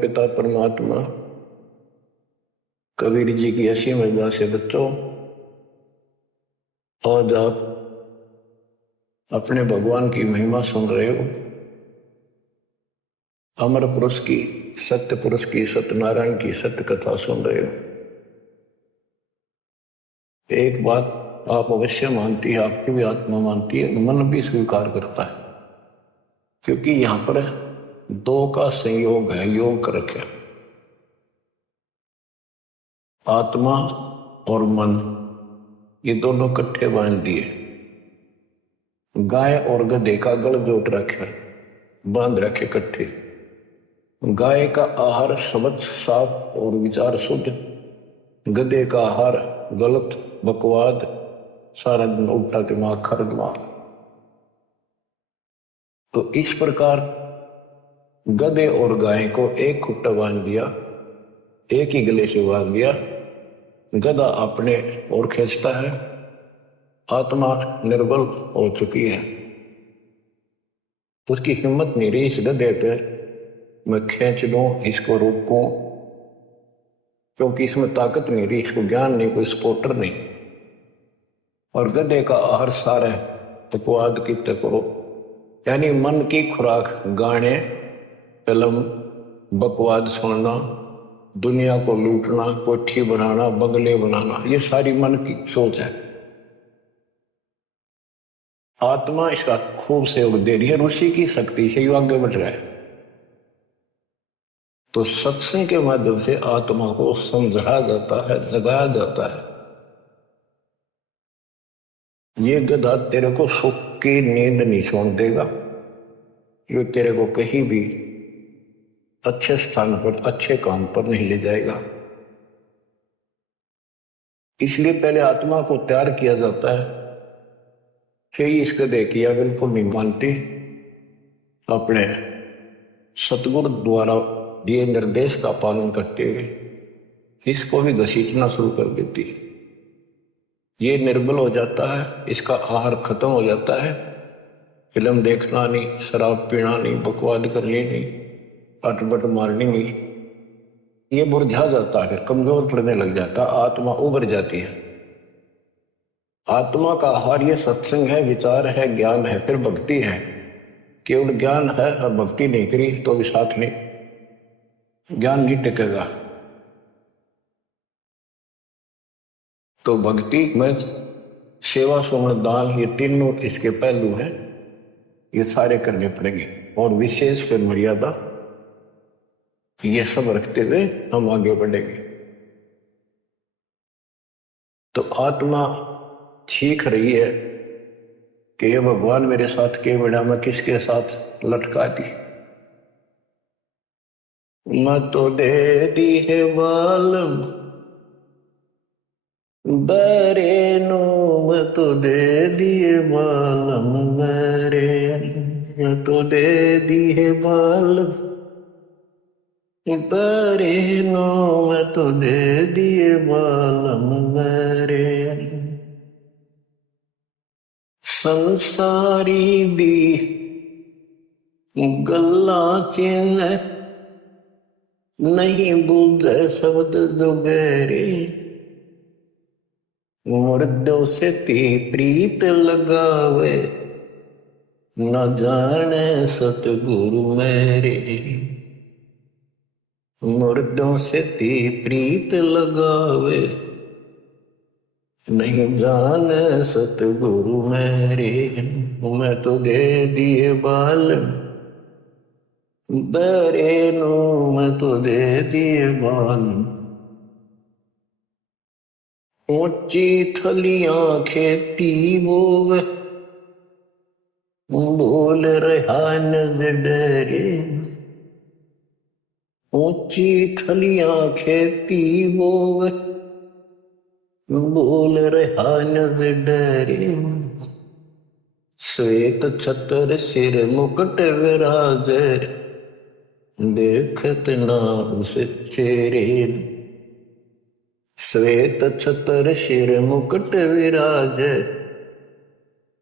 पिता परमात्मा कबीर जी की ऐसी मर्यादा से बच्चों, आज आप अपने भगवान की महिमा सुन रहे हो। अमर पुरुष की, सत्य पुरुष की, सत्यनारायण की सत्य कथा सुन रहे हो। एक बात आप अवश्य मानती है, आपकी भी आत्मा मानती है, मन भी स्वीकार करता है, क्योंकि यहां पर दो का संयोग है, योग कर रखे। आत्मा और मन ये दोनों इकट्ठे बांध दिए। गाय और गधे का गल जोट रखे, बांध रखे इकट्ठे। गाय का आहार स्वच्छ साफ और विचार शुद्ध, गधे का आहार गलत बकवाद, सारा दिन उल्टा दिमाग खर दिमाग। तो इस प्रकार गधे और गाय को एक खुट्टा बांध दिया, एक ही गले से बांध दिया। गधा अपने ओर खींचता है, आत्मा निर्बल हो चुकी है, उसकी हिम्मत नहीं रही इस गधे पे मैं खींच दूं, इसको रोकूं, क्योंकि इसमें ताकत नहीं रही, इसको ज्ञान नहीं, कोई सपोर्टर नहीं। और गधे का आहार सार है बकवाद की तकरो, यानी मन की खुराक गाने, फिल्म, बकवाद सुनना, दुनिया को लूटना, कोठी बनाना, बंगले बनाना, ये सारी मन की सोच है। आत्मा इसका खूब सहयोग दे रही है, ऋषि की शक्ति से यू आगे बढ़ रहा है। तो सत्संग के माध्यम से आत्मा को समझाया जाता है, जगाया जाता है। ये गधा तेरे को सुख की नींद नहीं छोड़ देगा, ये तेरे को कहीं भी अच्छे स्थान पर, अच्छे काम पर नहीं ले जाएगा। इसलिए पहले आत्मा को तैयार किया जाता है, फिर इस गधे की या बिल्कुल नहीं मानती, अपने सतगुरु द्वारा दिए निर्देश का पालन करते हुए इसको भी घसीटना शुरू कर देती है। ये निर्बल हो जाता है, इसका आहार खत्म हो जाता है, फिल्म देखना नहीं, शराब पीना नहीं, बकवाद करनी नहीं, अटपट मारनी नहीं, ये मुरझा जाता है, फिर कमजोर पड़ने लग जाता, आत्मा उभर जाती है। आत्मा का आहार ये सत्संग है, विचार है, ज्ञान है, फिर भक्ति है। केवल ज्ञान है और भक्ति नहीं करी तो भी साथ नहीं, ज्ञान नहीं टिकेगा। तो भक्ति में सेवा, सुमन, दान, ये तीनों इसके पहलू हैं, ये सारे करने पड़ेंगे। और विशेष फिर मर्यादा, ये सब रखते हुए हम आगे बढ़ेंगे। तो आत्मा सीख रही है कि ये भगवान मेरे साथ के बेड़ा में किसके साथ लटका दी। मैं तो दे दी है बालम बरे नो, मैं तो दे दिए बालम मेरे, मैं तो दे दी है बालम बरे नो, मैं तो दे दिए बालम मेरे। संसारी दी गल्ला चिन्ह नहीं बुझ शब्द जोगेरे, मुर्दों से ती प्रीत लगावे न जाने सतगुरु मेरे। मुर्दों से ती प्रीत लगावे नहीं जाने सतगुरु मेरे। मैं तो दे दिए बाल बरे नो, मैं तो दे दिए बाल। ऊंची थलियां खेती बोवे बोल रहा नजरे, ऊंची थलियां खेती बोवे बोल रहा नजरे। श्वेत छतर सिर मुकुट विराजे देखत ना उस चेहरे। श्वेत छतर सिर मुकुट विराजे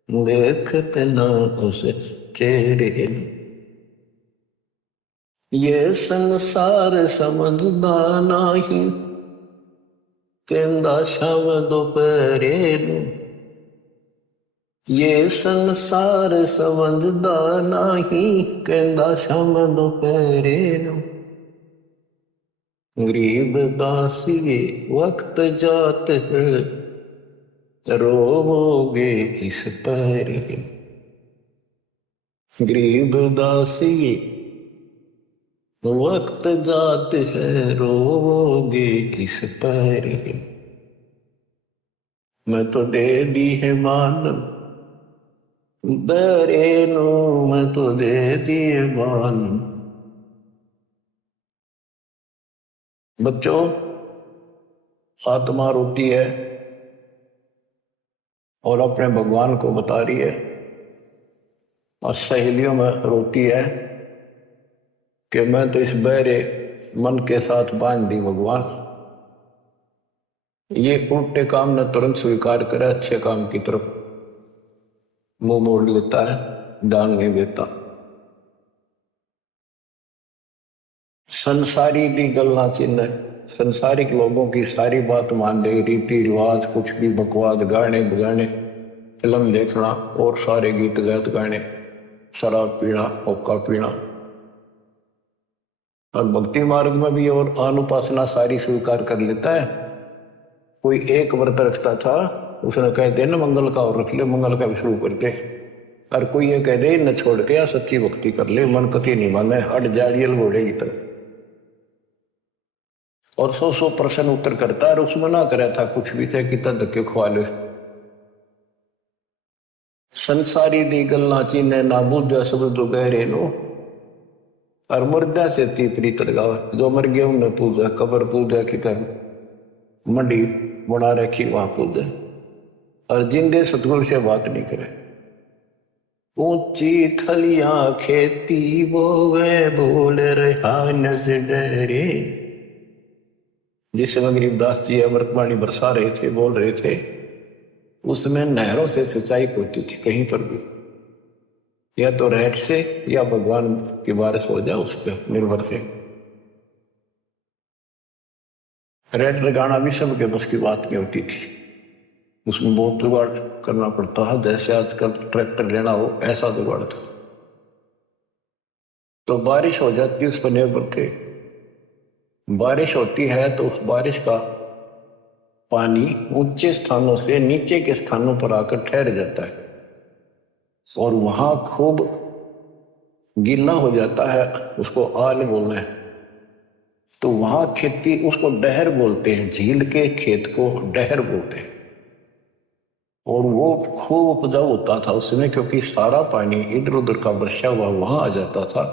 देखत ना उस चेहरे। ये संसार समझदा नाही, कहंदा शाम दोपहरे नूं। ये संसार समझदा नाही, कहंदा शाम दोपहरे नूं। गरीब दासी वक्त जात है, रोवोगे इस पैर। गरीब दासी वक्त जात है, रोवोगे किस पैर। मैं तो दे दी है बानम दरे नो, मैं तो दे दी है बानम। बच्चों, आत्मा रोती है और अपने भगवान को बता रही है, और सहेलियों में रोती है कि मैं तो इस बहरे मन के साथ बांध दी भगवान। ये उल्टे काम न तुरंत स्वीकार करे, अच्छे काम की तरफ मुंह मोड़ लेता है, ध्यान नहीं देता। संसारी की गलना चिन्ह, संसारिक लोगों की सारी बात मान ले, रीति रिवाज कुछ भी बकवाद, गाने बगाने, फिल्म देखना और सारे गीत गैत गाने, शराब पीना, हुक्का पीना। और भक्ति मार्ग में भी और अनुपासना सारी स्वीकार कर लेता है। कोई एक व्रत रखता था, उसने कह दे न मंगल का और रख ले, मंगल का भी शुरू करके। और कोई ये कह दे न छोड़ के या सच्ची भक्ति कर ले, मन कति नहीं माने, अट जाड़ियल घोड़े की तरह। और 100% उत्तर करता है, और उसमें ना करे था कुछ भी थे कितना धक्के खुआ ले। संसारी दी गल्ला चीने ना बुद्धा सब तो गहरे नो, और मुर्दा से ती प्रीत लगावे। जो मर गया उन्हें पूजा, कबर पूजा की तरह मंडी बना रखी वहां पूजा। और जिंदे सतगुरु से बात नहीं करे। ऊंची थलियां खेती बोवे, बोल रहा नजरे। जिस समय गरीबदास जी अमृतवाणी बरसा रहे थे, बोल रहे थे, उसमें नहरों से सिंचाई होती थी कहीं पर भी, या तो रेत से या भगवान की बारिश हो जाए उस पर निर्भर से। रेत लगाना भी सबके बस की बात नहीं होती थी, उसमें बहुत जुगाड़ करना पड़ता है। जैसे आजकल ट्रैक्टर लेना हो ऐसा जुगाड़ था। तो बारिश हो जाती उस पर निर्भर थे। बारिश होती है तो उस बारिश का पानी ऊंचे स्थानों से नीचे के स्थानों पर आकर ठहर जाता है, और वहां खूब गीला हो जाता है, उसको आल बोलना है। तो वहां खेती, उसको डहर बोलते हैं, झील के खेत को डहर बोलते हैं। और वो खूब उपजाऊ होता था उसमें, क्योंकि सारा पानी इधर उधर का वर्षा हुआ वहां आ जाता था,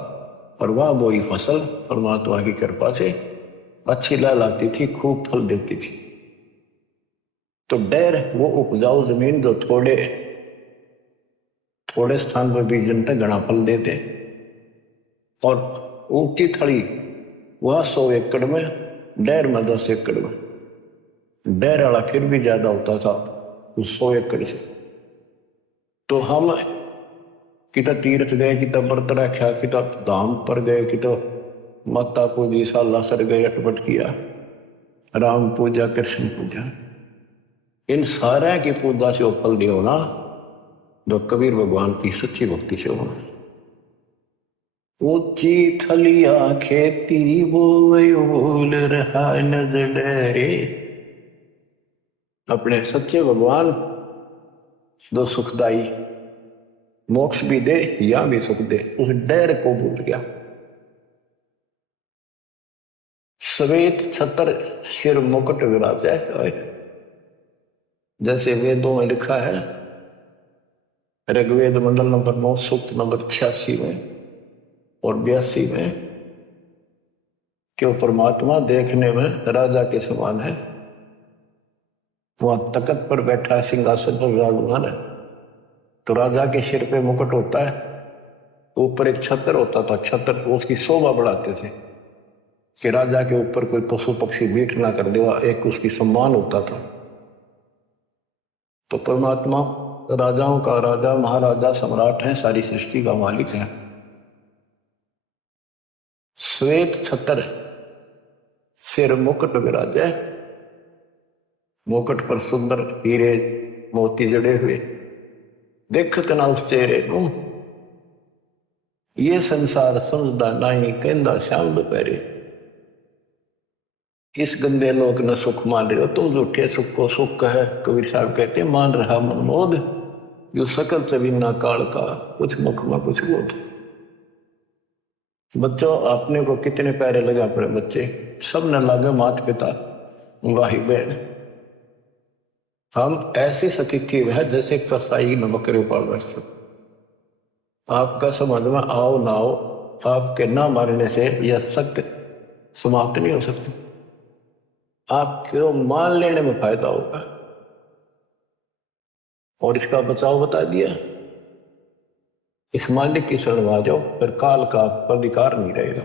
और वहां वही फसल परमात्मा की कृपा से अच्छी लहलाती थी, खूब फल देती थी। तो डहर वो उपजाऊ जमीन जो थोड़े थोड़े स्थान पर बीजन तक घना फल देते, और ऊंची थड़ी वह 100 एकड़ में, डहर में 10 एकड़ में। डहर वाला फिर भी ज्यादा होता था उस 100 एकड़ से। तो हम किता तीर्थ गए, किता व्रत रखा, किता धाम पर गए, किता माता पूजी, सालासर गए, अटपट किया, राम पूजा, कृष्ण पूजा, इन सारे की पूजा से फल दियो ना, जो कबीर भगवान की सच्ची भक्ति से होना। ऊंची थलिया खेती बोल रहा नजरे। अपने सच्चे भगवान जो सुखदाई, मोक्ष भी दे या भी सुख दे, उस डर को भूल गया। श्वेत छत्र सिर मुकुट विराज है, जैसे वेदों में लिखा है, ऋग्वेद मंडल नंबर 9 सूक्त नंबर 86 में और 82 में, कि वो परमात्मा देखने में राजा के समान है। वहां तख्त पर बैठा है, सिंहासन पर विराजमान है। तो राजा के सिर पे मुकुट होता है, ऊपर एक छत्र होता था, छत्र उसकी शोभा बढ़ाते थे कि राजा के ऊपर कोई पशु पक्षी बीट ना कर देगा, एक उसकी सम्मान होता था। तो परमात्मा राजाओं का राजा, महाराजा, सम्राट है, सारी सृष्टि का मालिक है। श्वेत छत्र सिर मुकुट विराजे, मुकुट पर सुंदर हीरे मोती जड़े हुए, देखत ना उस चेहरे को, ये संसार समझदा नहीं कहंदा श्याम दोपहरे। इस गंदे लोग न सुख मान रहे हो, तुम झूठे सुख को सुख है। कबीर साहब कहते मान रहा मनमोद, यो सकल चवीना काल का, कुछ मुख में कुछ बोध। बच्चों अपने को कितने प्यारे लगे अपने बच्चे, सब न लागे माता पिता भाई बहन। हम ऐसी स्थिति में है जैसे कसाई न बकरे पाल रहे। आपका समझ में आओ ना आओ, आपके ना मारने से यह सत्य समाप्त नहीं हो सकती, आपको मान लेने में फायदा होगा। और इसका बचाव बता दिया, इस मालिक की शरण आ जाओ, फिर काल का प्रतिकार नहीं रहेगा।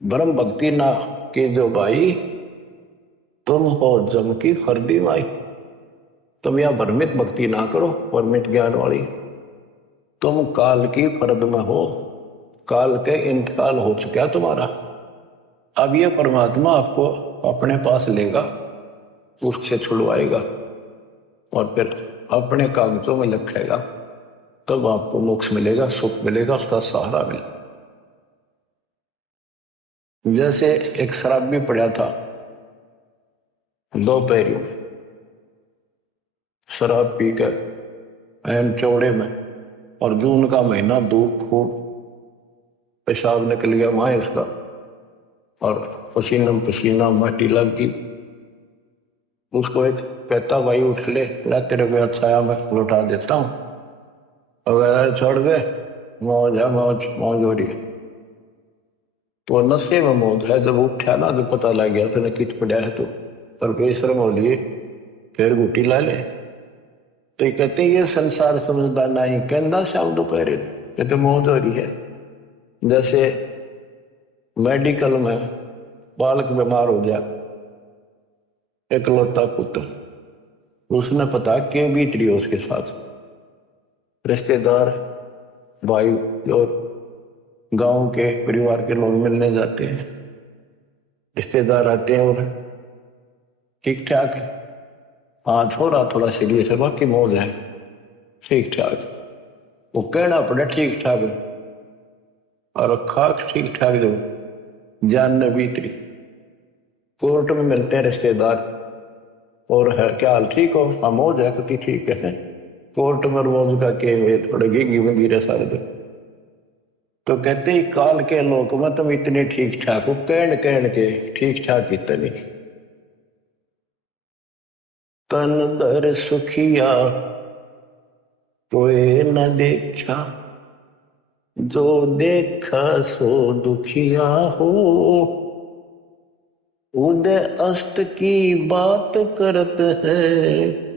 ब्रह्म भक्ति ना के जो भाई, तुम हो जम की फर्दी माई। तुम यह भ्रमित भक्ति ना करो, भ्रमित ज्ञान वाली। तुम काल की फर्द में हो, काल के इंतकाल हो चुका तुम्हारा। अब यह परमात्मा आपको अपने पास लेगा, उससे छुड़वाएगा और फिर अपने कागजों में लिखेगा, तब आपको मोक्ष मिलेगा, सुख मिलेगा, उसका सहारा मिलेगा। जैसे एक शराबी पड़ा था दो पैरियों में, शराब पी कर एन चौड़े में, और जून का महीना धूप खूब, पेशाब निकल गया वहां उसका, और पसीना पसीना माटी लग गई। उसको एक कहता भाई उठ ले, तेरे को छाया में लौटा देता हूं। अगर छोड़ दे, मौज है, मौज मौज हो रही है। तो नशे में मौज है। जब उठा ना तो पता लग गया उसने कित पड़ा है, तो पर बेशरम हो लिए, फिर गुटी ला ले। तो ये कहते ये संसार समझदार नहीं कहना श्याम दोपहरे, कहते मौज हो रही है। जैसे मेडिकल में बालक बीमार हो गया, इकलौता पुत्र, उसने पता क्यों बीत रही हो उसके साथ। रिश्तेदार भाई और गांव के परिवार के लोग मिलने जाते हैं, रिश्तेदार आते हैं और ठीक ठाक है, हाँ थोड़ा थोड़ा सीरियस है, बाकी मौज है, ठीक ठाक। वो कहना पड़ा ठीक ठाक, और खाक ठीक ठाक जो जान न बीतरी। कोर्ट में मिलते हैं रिश्तेदार, और है क्या हाल, ठीक हो, हाँ मौज है, कति ठीक है। कोर्ट में रोज का के थोड़े गिगी में गिरे सारे दिन। तो कहते ही काल के लोग में तुम इतने ठीक ठाक हो, कहन कहन के ठीक ठाक इतने। तन दर सुखिया कोई न देखा, जो देखा सो दुखिया हो। उदय अस्त की बात करत है,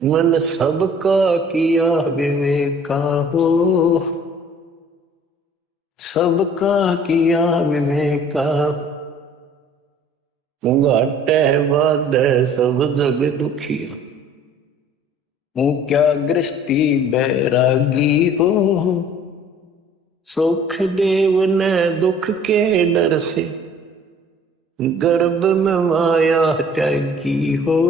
मन सबका किया विवेका हो। सबका किया विवेका, घाटे बाद सब जग दुखिया। हूँ क्या गृहस्थी बैरागी हो, सुख देव ने दुख के डर से, गर्भ में माया त्यागी हो।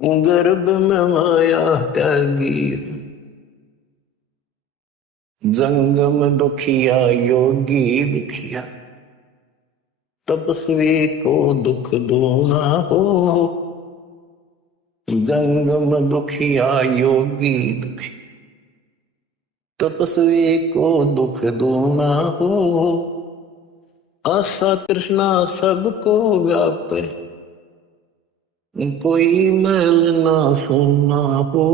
गर्भ में माया त्यागी, जंगम दुखिया योगी दुखिया, तपस्वी को दुख दोना हो। जंगम दुखिया योगी दुखी, तपस्वी को दुख दोना हो। आशा तृष्णा सबको व्यापे, कोई मैल ना सुना हो।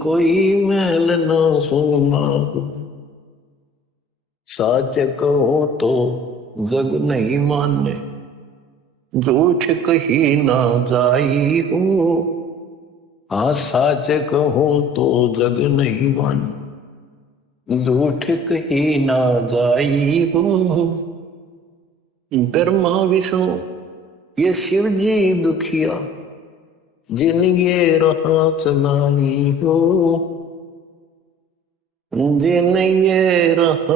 कोई मैल ना सुना हो। साच कहो तो जग नहीं माने, झूठ कही ना जाई हो। हाँ साच कहो तो जग नहीं माने, झूठ कही ना जाई हो। ब्रह्मा विष्णु ये शिव जी दुखिया, जिन ये राह चलाई हो। जिन ये राह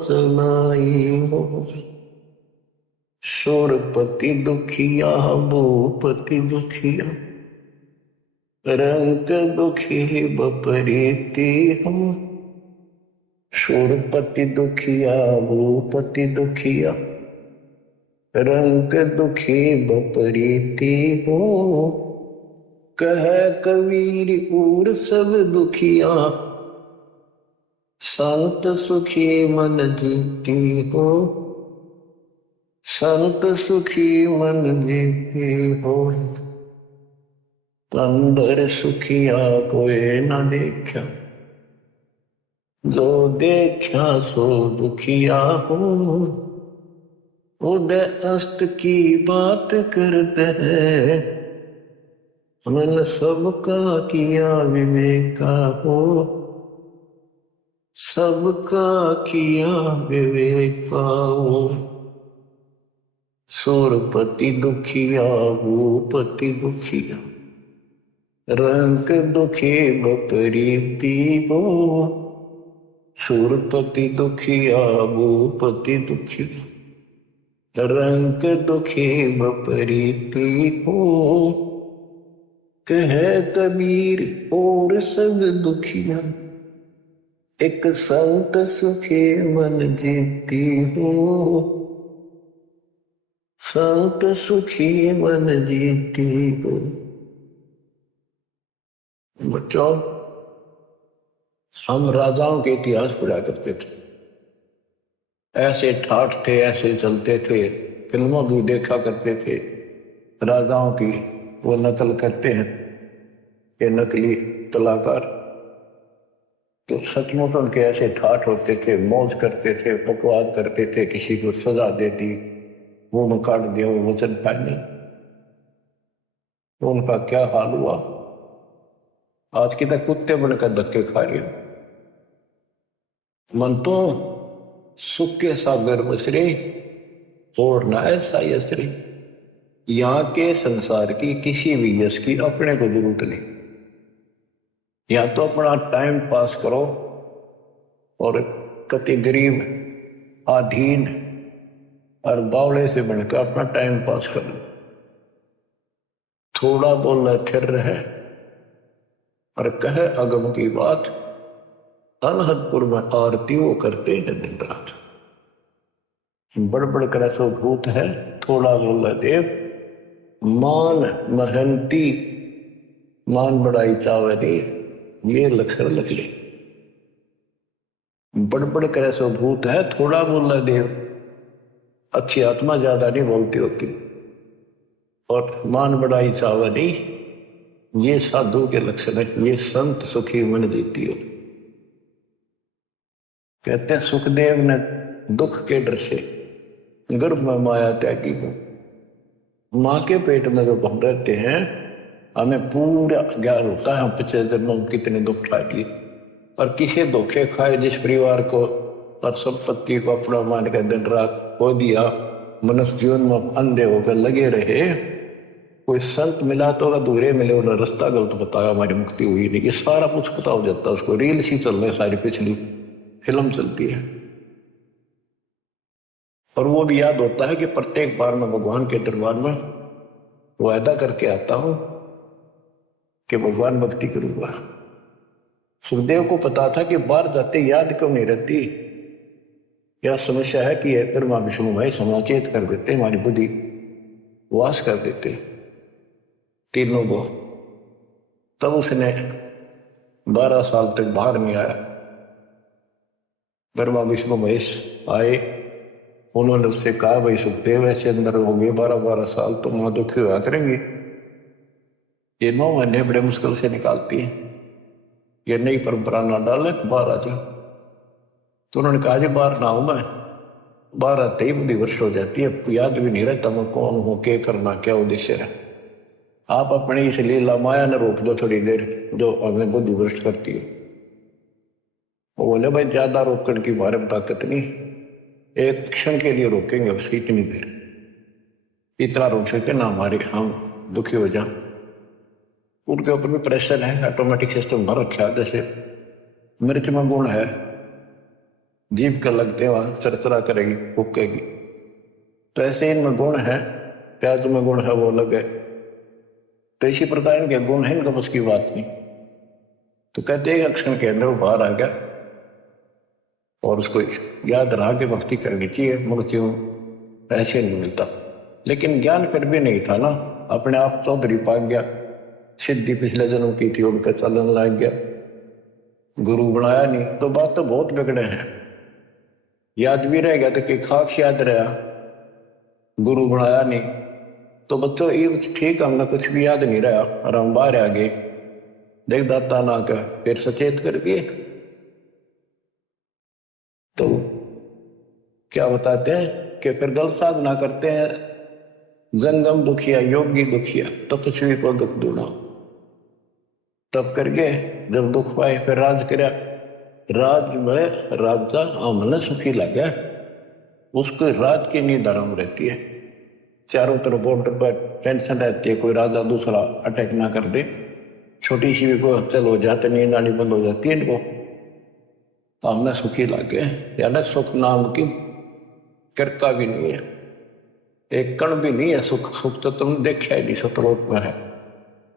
चलाई हो, शोरपति दुखिया भूपति दुखिया, रंग दुखी बपरीती हो, शूरपति दुखिया भूपति दुखिया, रंग दुखी बपरीती हो, कह कबीर उर सब दुखिया, संत सुखी मन जीती हो, संत सुखी मन जीती हो, अंदर सुखिया कोई न देखा, जो देखा सो दुखिया हो, उदय अस्त की बात करते हैं, मन सबका किया विवेका हो, सबका किया विवेका हो, सूरपति दुखिया भूपति दुखिया, रंग दुखी बपरीती हो, सूरपति दुखिया भूपति दुखिया, रंग दुखी बपरीती हो, कह कबीर और सब दुखिया, एक संत सुखी मन जीती हो, संत सुखी मन जीती हो। बच्चों, हम राजाओं के इतिहास पढ़ा करते थे, ऐसे ठाठ थे, ऐसे चलते थे, फिल्मों भी देखा करते थे, राजाओं की वो नकल करते हैं ये नकली कलाकार, तो सचमुच उनके ऐसे ठाठ होते थे, मौज करते थे, बकवास करते थे, किसी को सजा दे दी, वो में काट दिया, वो वचन पानी, तो उनका क्या हाल हुआ। आज की तक कुत्ते बनकर धक्के खा रहे हो। मन तो सुख के सागर मसरे और न ऐसा यसरे, यहाँ के संसार की किसी भी यश की अपने को जरूरत नहीं, या तो अपना टाइम पास करो और कति गरीब आधीन और बावड़े से बनकर अपना टाइम पास कर लो, थोड़ा बोला थिर रहे और कहे अगम की बात, अनहदपुर में आरती वो करते हैं दिन रात, बड़बड़ कर सो भूत है, थोड़ा बोला देव, मान महंती मान बड़ाई चावरी, ये लक्षण लकड़ी, बड़बड़ करे सो भूत है, थोड़ा बोला देव, अच्छी आत्मा ज्यादा नहीं बोलती होती, और मान बड़ाई चावरी, ये साधु के लक्षण है, ये संत सुखी मन जीती हो। कहते हैं सुखदेव ने दुख के डर से गर्भ में माया त्यागी हो, माँ के पेट में जब हम रहते हैं हमें पूरा ज्ञान होता है हम पिछले जन्मों में कितने दुख उठा लिए, और किसी धोखे खाए जिस परिवार को और संपत्ति को अपना मान कर दिन रात खो दिया, मनुष्य जीवन में अंधे होकर लगे रहे, कोई संत मिला तो अधूरे मिले, उन्होंने रास्ता गलत बताया, हमारी मुक्ति हुई नहीं, ये सारा कुछ पता हो जाता है उसको, रील सी चल रही, सारी पिछली फिल्म चलती है, और वो भी याद होता है कि प्रत्येक बार मैं भगवान के दरबार में वायदा करके आता हूं कि भगवान भक्ति करूंगा। सुखदेव को पता था कि बाहर जाते याद क्यों नहीं रहती, यह समस्या है कि ब्रह्मा विष्णु भाई समाचेत कर देते, हमारी बुद्धि वास कर देते तीनों को। तब उसने 12 साल तक बाहर नहीं आया, ब्रह्मा विष्णु महेश आए, उन्होंने उससे कहा भाई सुखदेव ऐसे अंदर हो गए 12-12 साल तो वहां दुखी हुआ करेंगे, ये 9 महीने बड़े मुश्किल से निकालती है, ये नई परंपरा ना डाले, बाहर आ जाओ। तो उन्होंने कहा जी बाहर ना हूं मैं, बाहर आते ही बुद्धि वर्ष हो जाती है, याद भी नहीं रहता मैं कौन हूं, क्या करना, क्या उद्देश्य है। आप अपनी इस लीला माया ने रोक दो थोड़ी देर, जो हमें बुद्धि भ्रष्ट करती है। वो बोले भाई ज्यादा रोकने की हमारे में ताकत नहीं, एक क्षण के लिए रोकेंगे बस, इतनी देर, इतना रोक सकते ना हमारे हम दुखी हो जाए। उनके ऊपर भी प्रेशर है, ऑटोमेटिक सिस्टम भर रखा है, जैसे मिर्च में गुण है, जीभ का लगते वहां चरचरा करेगी, फूकेगी। तो ऐसे इनमें गुण है, प्याज में गुण है वो अलग है। तो इसी प्रकार इनके गुण है, इनका बस की बात नहीं। तो कहते हैं अक्षण के अंदर वो बाहर आ गया और उसको याद रहा कि भक्ति करनी चाहिए, मृत्यु ऐसे नहीं मिलता। लेकिन ज्ञान फिर भी नहीं था ना, अपने आप चौधरी पा गया, सिद्धि पिछले जन्म की थी उनका चलन लग गया, गुरु बनाया नहीं। तो बात तो बहुत बिगड़े हैं। याद भी रह गया तो कि खाक याद रहा, गुरु बनाया नहीं। तो बच्चों ये ठीक, हमने कुछ भी याद नहीं रहा और हम बाहर आ गए, देख दाता ना कर फिर सचेत कर दिए। तो क्या बताते हैं कि फिर गलत साधना करते हैं, जंगम दुखिया, योगी दुखिया, तपस्वी को दुख दूना। तब करके जब दुख पाए फिर राज कर, राज में राजा हमने सुखी लगा, उसको राज की नींद आराम रहती है। चारों तरफ बॉर्डर पर टेंशन रहती है, कोई राजा दूसरा अटैक ना कर दे, छोटी सी भी को हलचल हो जाते, नींद आनी बंद हो जाती है इनको। हमने सुखी लगे, यानी सुख नाम की करका भी नहीं है, एक कण भी नहीं है सुख। सुख तो तुमने देखा ही नहीं, सतलोक में है।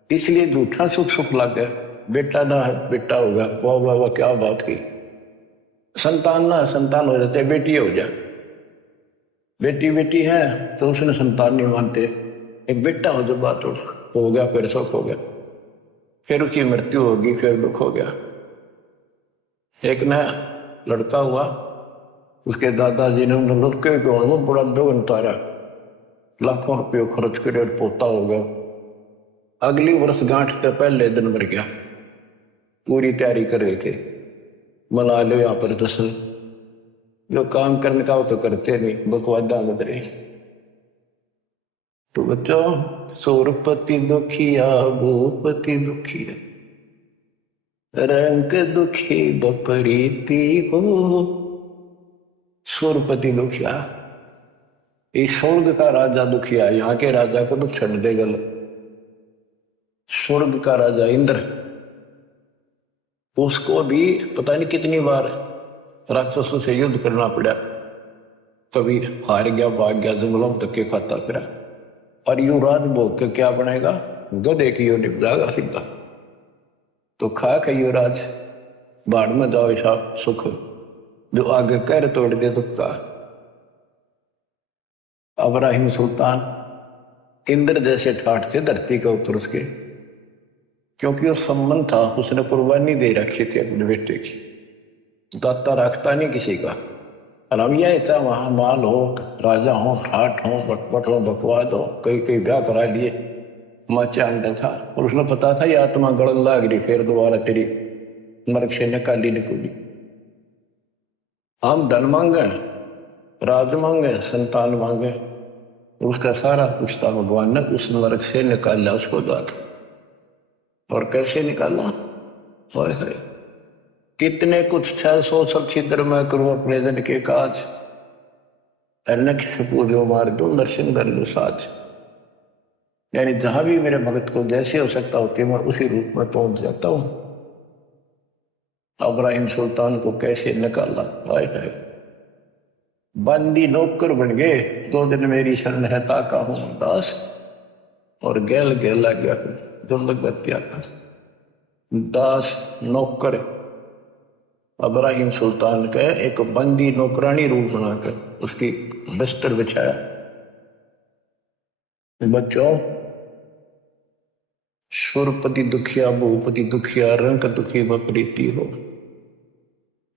इसलिए झूठा सुख सुख लग गया। बेटा ना है, बेटा होगा, वाह वाह वाह क्या बात की। संतान ना, संतान हो जाते, बेटी हो जाए, बेटी बेटी है तो उसने संतान नहीं मानते। एक बेटा हो जो बात हो गया, फिर सुख हो गया, फिर उसकी मृत्यु होगी, फिर दुख हो गया। एक ना लड़का हुआ, उसके दादाजी ने लड़के को बड़ा दोगन उतारा, लाखों रुपये खर्च करे और पोता हो गया। अगली वर्ष गांठ से पहले दिन मर गया। पूरी तैयारी कर रहे थे, मना लो यहाँ पर दसन, जो काम करने का वो तो करते नहीं, बकवादा मत रहे। तो बच्चों, सुरपति दुखिया भूपति दुखिया, रंग दुखी बपरीति हो। सुरपति दुखिया, इस स्वर्ग का राजा दुखिया, यहाँ के राजा को तो छड़ दे गल। स्वर्ग का राजा इंद्र, उसको भी पता नहीं कितनी बार राक्षसों से युद्ध करना पड़ा, कभी हार गया, भाग गया, जंगलों में धक्के खाता फिरा। और युवराज भोग के क्या बनेगा, गधे की यो निप जाएगा सीधा। तो खा के युवराज बाढ़ में जाओ ऐसा सुख, जो आगे कर तोड़ दे दुख का। अब्राहिम सुल्तान इंद्र जैसे ठाठ थे धरती के ऊपर उसके, क्योंकि वो संबंध था, उसने कुर्बानी दे रखी थी अपने बेटे की। दाता रखता नहीं किसी का। और हम यह चाहे वहां माल हो, राजा हो, ठाठ हो, बटपट हो, बकवाद हो, कई कई ब्याह करा लिए, माचा अंडा था। और उसने पता था ये आत्मा गड़न लाग रही, फिर दोबारा तेरी नरक से निकाली निकली। हम धन मांगे, राज मांगे, संतान मांगे, उसका सारा कुछ था भगवान ने उस नरक से निकाला उसको दाद। और कैसे निकाला, है कितने कुछ 600 सब छिद्र में करो अपने जन के काज, से पूजो मार दो दर्शन कर लो साज। यानी जहां भी मेरे भगत को जैसे हो सकता होती मैं उसी रूप में पहुंच जाता हूं। अब्राहिम सुल्तान को कैसे निकाला, हाय हाय, बंदी नौकर बन गए, 2 दिन मेरी शरण है ताका हूं दास। और गैल गैला गया दुर्लभ दास नौकर अब्राहिम सुल्तान का एक बंदी नौकरानी रूप बनाकर उसकी बिस्तर बिछाया। बच्चों, सुरपति दुखिया भूपति दुखिया, रंग दुखी विपरीति हो।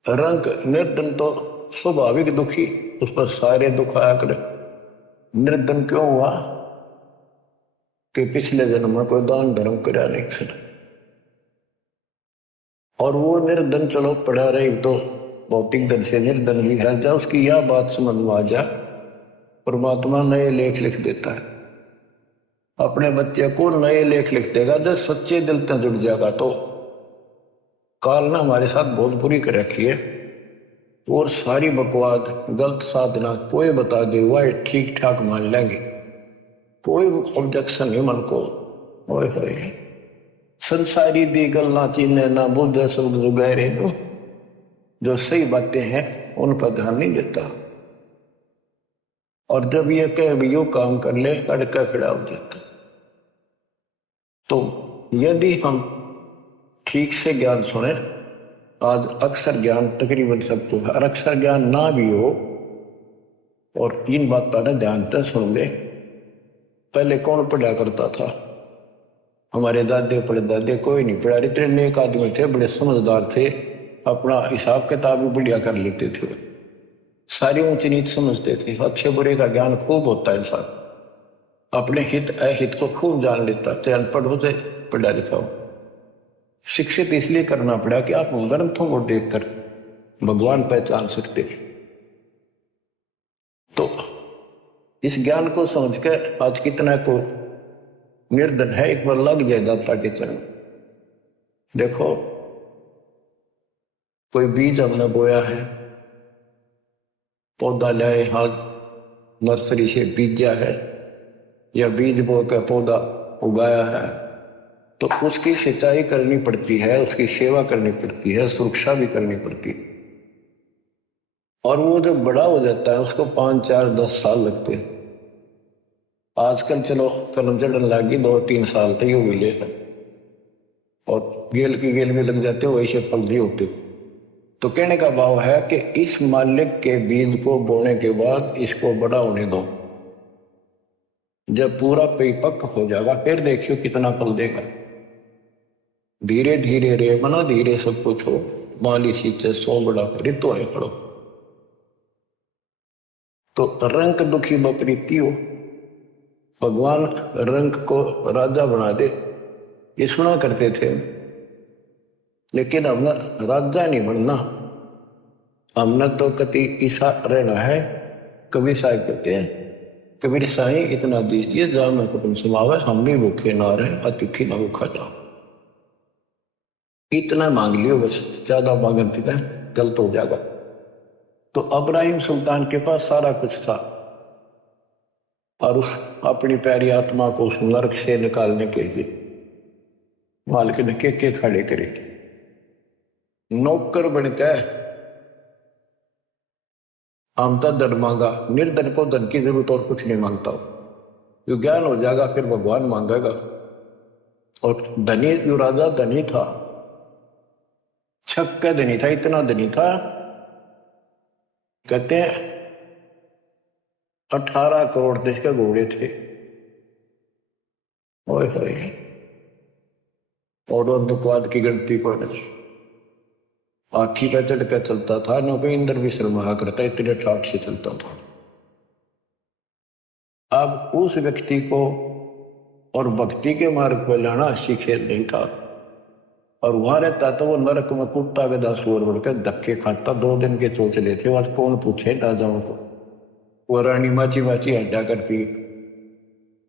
रंग निर्धन तो स्वाभाविक दुखी, उस पर सारे दुख आया करे। निर्धन क्यों हुआ कि पिछले जन्म में कोई दान धर्म करा नहीं फिर, और वो निर्धन चलो पढ़ा रहे तो भौतिक धन से निर्धन भी है। जब उसकी यह बात समझ में आ जा, परमात्मा नए लेख लिख देता है। अपने बच्चे को नए लेख लिख देगा जब सच्चे दिल से जुड़ जाएगा। तो काल ने हमारे साथ बहुत बुरी कर रखी है, और सारी बकवाद गलत साधना कोई बता दे वह ठीक ठाक मान लेंगे, कोई ऑब्जेक्शन नहीं मन को। ओए होए, संसारी दी गल ना चीने ना बुझे शब्द जो गहरे नो, जो सही बातें हैं उन पर ध्यान नहीं देता। और जब ये कह यो काम कर ले, अड़का खड़ा हो जाता। तो यदि हम ठीक से ज्ञान सुने, आज अक्सर ज्ञान तकरीबन सबको है, और अक्सर ज्ञान ना भी हो और इन बातों ने ध्यान से सुन ले। पहले कौन पढ़ा करता था? हमारे दादे परदादे कोई नहीं पढ़ा। इतने नेक आदमी थे, बड़े समझदार थे, अपना हिसाब किताब भी बढ़िया कर लेते थे, सारी ऊंची नीच समझते थे, अच्छे बुरे का ज्ञान खूब होता है। इंसान अपने हित अहित को खूब जान लेता, चाहे अनपढ़ हो चाहे पढ़ा लिखा हो। शिक्षित इसलिए करना पड़ा कि आप ग्रंथों को देखकर भगवान पहचान सकते। तो इस ज्ञान को समझकर आज कितना को निर्धन है, एक बार लग जाए दाता के चरण। देखो, कोई बीज हमने बोया है, पौधा लाए, हाथ नर्सरी से बीजा है या बीज बो का पौधा उगाया है, तो उसकी सिंचाई करनी पड़ती है, उसकी सेवा करनी पड़ती है, सुरक्षा भी करनी पड़ती है। और वो जब बड़ा हो जाता है उसको 5, 4, 10 साल लगते हैं। आजकल चलो कलम चढ़ने लगी, 2-3 साल तक ये मिले है, और गेल की गेल में लग जाते हो, वैसे फल नहीं होते। तो कहने का भाव है कि इस मालिक के बीज को बोने के बाद इसको बड़ा होने दो, जब पूरा परिपक्व हो जाएगा फिर देखियो कितना फल देगा। धीरे धीरे रे मना धीरे सब कुछ हो, माली सींचे सो बड़ा ऋतु है पड़ो। तो रंग दुखी बपरीती हो, भगवान रंग को राजा बना दे, ये सुना करते थे। लेकिन हमने राजा नहीं बनना, हमने तो कति ईसा रहना है। कबीर साहब कहते हैं, कबीर साई इतना दीजिए जा मैं कुटुंब समावे, हम भी भूखे ना रहे, अतिथि ना भूखा जाओ। इतना मांग लियो बस, ज्यादा मांगते थे गलत हो जाएगा। तो इब्राहिम सुल्तान के पास सारा कुछ था, और उस अपनी प्यारी आत्मा को उस नरक से निकालने के लिए मालिक ने के खड़े करे। नौकर बनकर आमता धन मांगा, निर्धन को धन की जरूरत और कुछ नहीं मांगता। जो ज्ञान हो जाएगा फिर भगवान मांगेगा। और धनी जो राजा धनी था, छक का धनी था, इतना धनी था, कहते हैं 18 करोड़ देश के घोड़े थे। ओए होए, और बकवाद की गिनती पर हाथी पे चढ़ कर चलता था, न कोई इंद्र भी शर्मा करता, इतने ठाट से चलता था। अब उस व्यक्ति को और भक्ति के मार्ग पर लाना अच्छी खेल नहीं था। और वहां रहता तो वो नरक में कुत्ता गधा सुअर बढ़कर धक्के खाता। 2 दिन के चोचले थे, आज कौन पूछे राजाओं को। वो रानी माची माची हड्डा करती,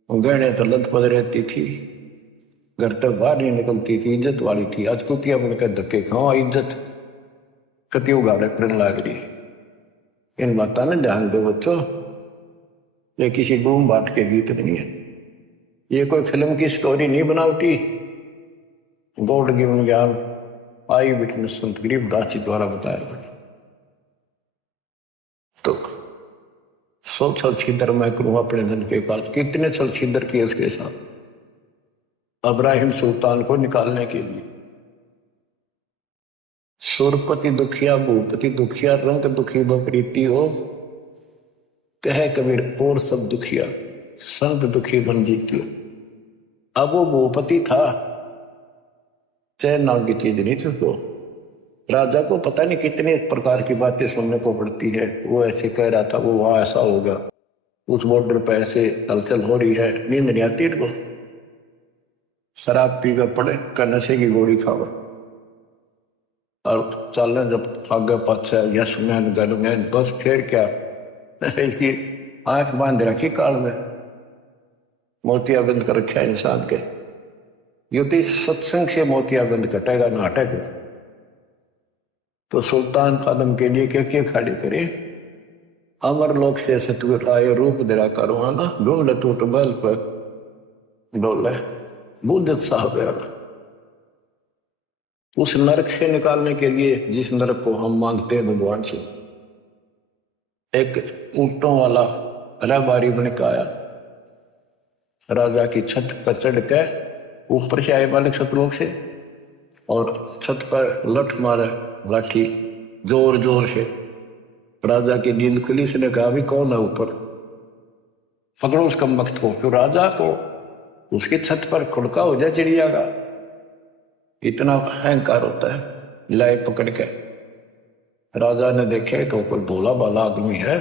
गहने तो लद पद रहती थी, घर तक बाहर नहीं निकलती थी, इज्जत वाली थी। आज कुतिया बनकर धक्के खाओ, इज्जत कति उगाड़े करने लग रही। इन बातों ने ध्यान दो बच्चों, ये किसी बूम बाट के गीत नहीं है, ये कोई फिल्म की स्टोरी नहीं बनावटी। गॉड गिवन ज्ञान आई विटनेस संत गरीबदास जी द्वारा बताया। तो सौ छल छिदर मैं करूं अपने धन के पास, कितने छल छिदर किए उसके साथ इब्राहिम सुल्तान को निकालने के लिए। सुरपति दुखिया भूपति दुखिया, रंग दुखी बपरीती हो, कहे कबीर और सब दुखिया, संत दुखी बन जीती। अब वो भूपति था, चैन नाम की चीज नहीं थी उसको। राजा को पता नहीं कितने प्रकार की बातें सुनने को पड़ती है। वो ऐसे कह रहा था, वो वहां ऐसा होगा, उस बॉर्डर पर ऐसे हलचल हो रही है, नींद नहीं आती इनको। शराब पी कर पड़े का नशे की गोली खावा, और चलने जब आगे पाछे यस मैन गन मैन, बस फिर क्या इसकी आंख बांध रखी काल में, मोतिया बंद कर रखा इंसान के। युति सत्संग से मोतिया बंद कटेगा ना हटेगा। तो सुल्तान कदम के लिए क्या खड़े करे, अमर लोक से सतगुर आए रूप धरा करवाना, ढूंढ टूट बल पर डोले बुद्ध साहब है। उस नरक से निकालने के लिए जिस नरक को हम मांगते हैं भगवान से, एक ऊंटों वाला रहबारी बन के आया, राजा की छत पर चढ़ के ऊपर से आए बालक सतलोक से, और छत पर लठ मारे लाठी जोर जोर से। राजा की नींद खुली, उसने कहा भी कौन है ऊपर, पकड़ो उस कमबख्त को। क्यों राजा को उसकी छत पर खुड़का हो जाए चिड़िया का, इतना अहंकार होता है। लाए पकड़ के, राजा ने देखे तो कोई भोला भाला आदमी है,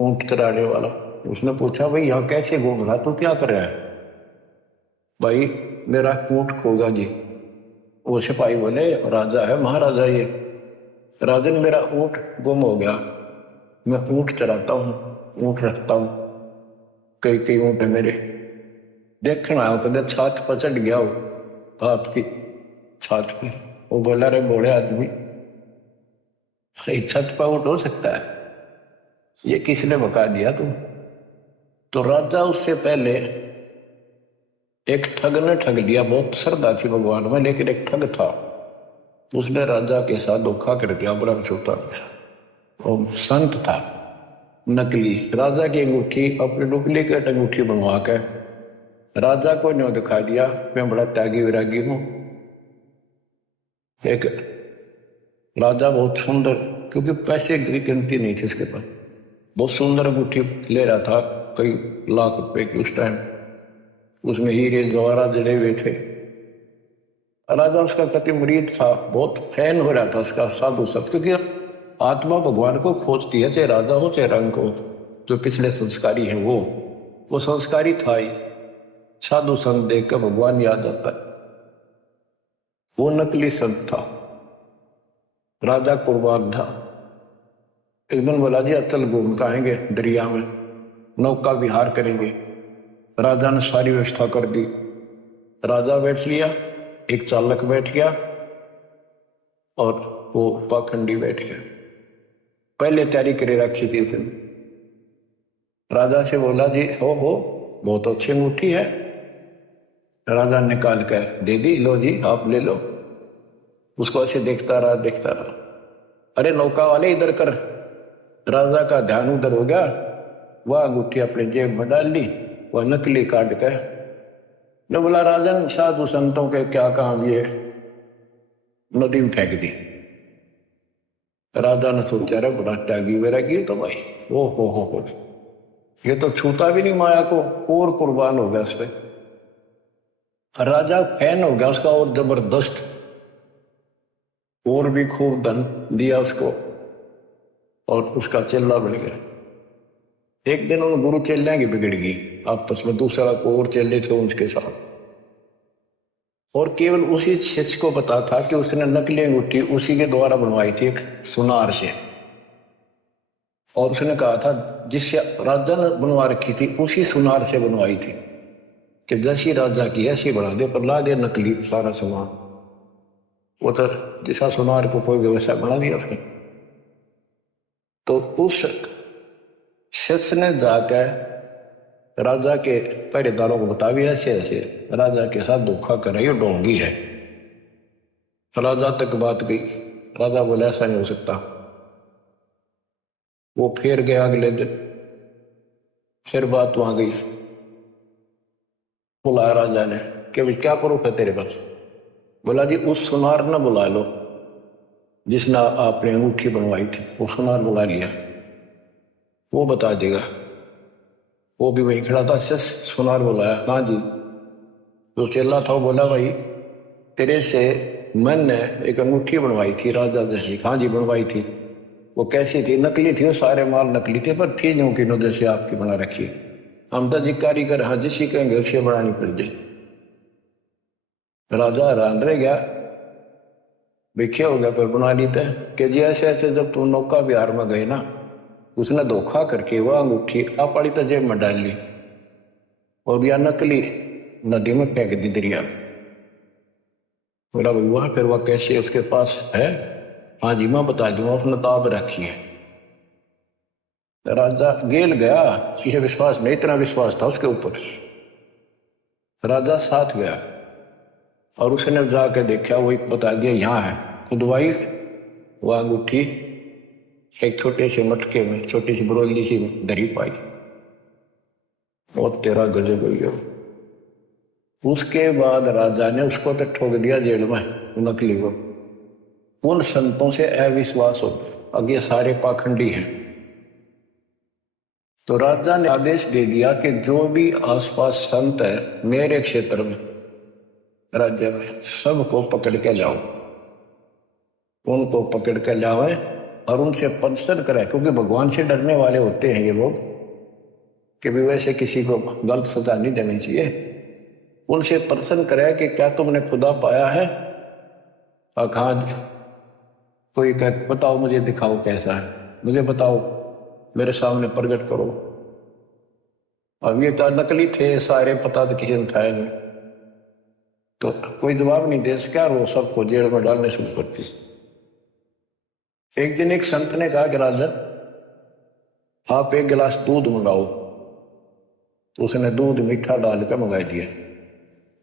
ऊंट चराने वाला। उसने पूछा भाई यहाँ कैसे घूम रहा, तू क्या कर रहा है? भाई मेरा ऊंट खोगा जी। वो सिपाही बोले राजा है महाराजा ये, राजन मेरा ऊंट गुम हो गया, मैं ऊंट चराता हूँ, ऊंट रखता हूँ, कई कई ऊंट है मेरे, देखना आओ कदे छात पर चढ़ गया हो आपकी छात पे। वो बोला रे बूढ़े आदमी, छत पर ऊंट हो सकता है, ये किसने बका दिया तुम? तो राजा उससे पहले एक ठग ने ठग दिया। बहुत श्रद्धा थी भगवान में, लेकिन एक ठग था, उसने राजा के साथ धोखा कर दिया ब्रह्मचोता के साथ। वो संत था नकली, राजा की अंगूठी अपनी डुप्लीकेट अंगूठी बनवा के राजा को न्यों दिखा दिया, मैं बड़ा त्यागी विरागी हूं। एक राजा बहुत सुंदर, क्योंकि पैसे की गिनती नहीं थी उसके पास, बहुत सुंदर अंगूठी ले रहा था, कई लाख रुपए की उस टाइम, उसमें हीरे जवाहरात जड़े हुए थे। राजा उसका कति मुरीद था, बहुत फैन हो रहा था उसका साधु संत, क्योंकि आत्मा भगवान को खोजती है, चाहे राजा हो चाहे रंग हो। जो पिछले संस्कारी है वो संस्कारी था ही, साधु संत देख कर भगवान याद आता है। वो नकली संत था, राजा कुर्बान था। एक दिन बोला जी अतल घूम के आएंगे, दरिया में नौका विहार करेंगे। राजा ने सारी व्यवस्था कर दी, राजा बैठ लिया, एक चालक बैठ गया और वो पाखंडी बैठ गया। पहले तैयारी करे रखी थी उसने। राजा से बोला जी हो बहुत अच्छी अंगूठी है। राजा निकाल कर दे दी, लो जी आप ले लो। उसको ऐसे देखता रहा। अरे नौका वाले इधर कर। राजा का ध्यान उधर हो गया, वह अंगूठी अपने जेब में डाल ली, वह नकली काट कर ने बोला राजन साधु संतों के क्या काम, ये नदी में फेंक दी। राजा ने सोचा रे बड़ा त्यागी वैरागी तो भाई, ओ हो ये तो छूता भी नहीं माया को, और कुर्बान हो गया उस पर। राजा फैन हो गया उसका और जबरदस्त, और भी खूब धन दिया उसको और उसका चेला बन गया। एक दिन उन गुरु चेलियां की बिगड़ गई आपस में, दूसरा को और चेले थे उसके साथ, और केवल उसी शिष्य को पता था कि उसने नकली अंगूठी उसी के द्वारा बनवाई थी, एक सुनार से। और उसने कहा था जिससे राजा ने बनवा रखी थी उसी सुनार से बनवाई थी, कि जैसी राजा की ऐसी बना दे, पर ला दे नकली सारा सामान। वो तो जैसा सुनार को कोई व्यवसाय बना दिया उसने। तो उस शिष्य ने जाकर राजा के पहरेदारों को बता भी ऐसे ऐसे राजा के साथ धोखा कर रही, ढोंगी है। राजा तक बात गई, राजा बोला ऐसा नहीं हो सकता। वो फिर गया अगले दिन, फिर बात वहां गई, बुलाया राजा ने कि भाई क्या प्रूफ है तेरे पास? बोला जी उस सुनार ने बुला लो जिसने आपने अंगूठी बनवाई थी, वो सुनार बुला लिया, वो बता देगा। वो भी वहीं खड़ा था, शिष्य सुनार बुलाया, हाँ जी। जो चेला था वो बोला भाई तेरे से मैंने एक अंगूठी बनवाई थी राजा जैसी। हाँ जी बनवाई थी। वो कैसी थी? नकली थी, वो सारे माल नकली थे, पर थी यूं की जैसे आपकी बना रखी। हम तो जी कारीगर हाँ जिसी कहेंगे उसे बनानी पड़ जाए। राजा हैरान रह गया, क्या हो गया? पर बना ली थे कि जी ऐसे ऐसे जब तुम नौका बिहार में गए ना, उसने धोखा करके वह अंगूठी आप वाली तो जेब में डाल ली और यह नकली नदी में फेंक दी दरिया में। बोला भाई वह फिर वह कैसे उसके पास है? हाँ जी मैं बता दूंगा, उसने ताब रखी है। राजा गेल गया, किसे विश्वास नहीं, इतना विश्वास था उसके ऊपर। राजा साथ गया और उसने जाके देखा, वो एक बता दिया यहाँ है खुदवाई वह अंगूठी एक छोटे से मटके में छोटी सी बरोली सी दरी पाई और तेरा गजब हुई हो। उसके बाद राजा ने उसको तो ठोक दिया जेल में, नकली को। उन संतों से अविश्वास हो, अब ये सारे पाखंडी हैं। तो राजा ने आदेश दे दिया कि जो भी आसपास संत है मेरे क्षेत्र में, राज्य में, सबको पकड़ के लाओ। उनको पकड़ के लाओ और उनसे परिसर कराए, क्योंकि भगवान से डरने वाले होते हैं ये लोग कि भी वैसे किसी को गलत सजा नहीं देनी चाहिए। उनसे प्रश्न कराए कि क्या तुमने खुदा पाया है? हाँ। कोई कह बताओ, मुझे दिखाओ कैसा है, मुझे बताओ, मेरे सामने प्रकट करो। अब ये तो नकली थे सारे, पता तो किसी ने था नहीं, तो कोई जवाब नहीं दे सका और वो सबको जेल में डालने शुरू कर दी। एक दिन एक संत ने कहा कि राजन आप एक गिलास दूध मंगाओ। तो उसने दूध मीठा डालकर मंगा दिया,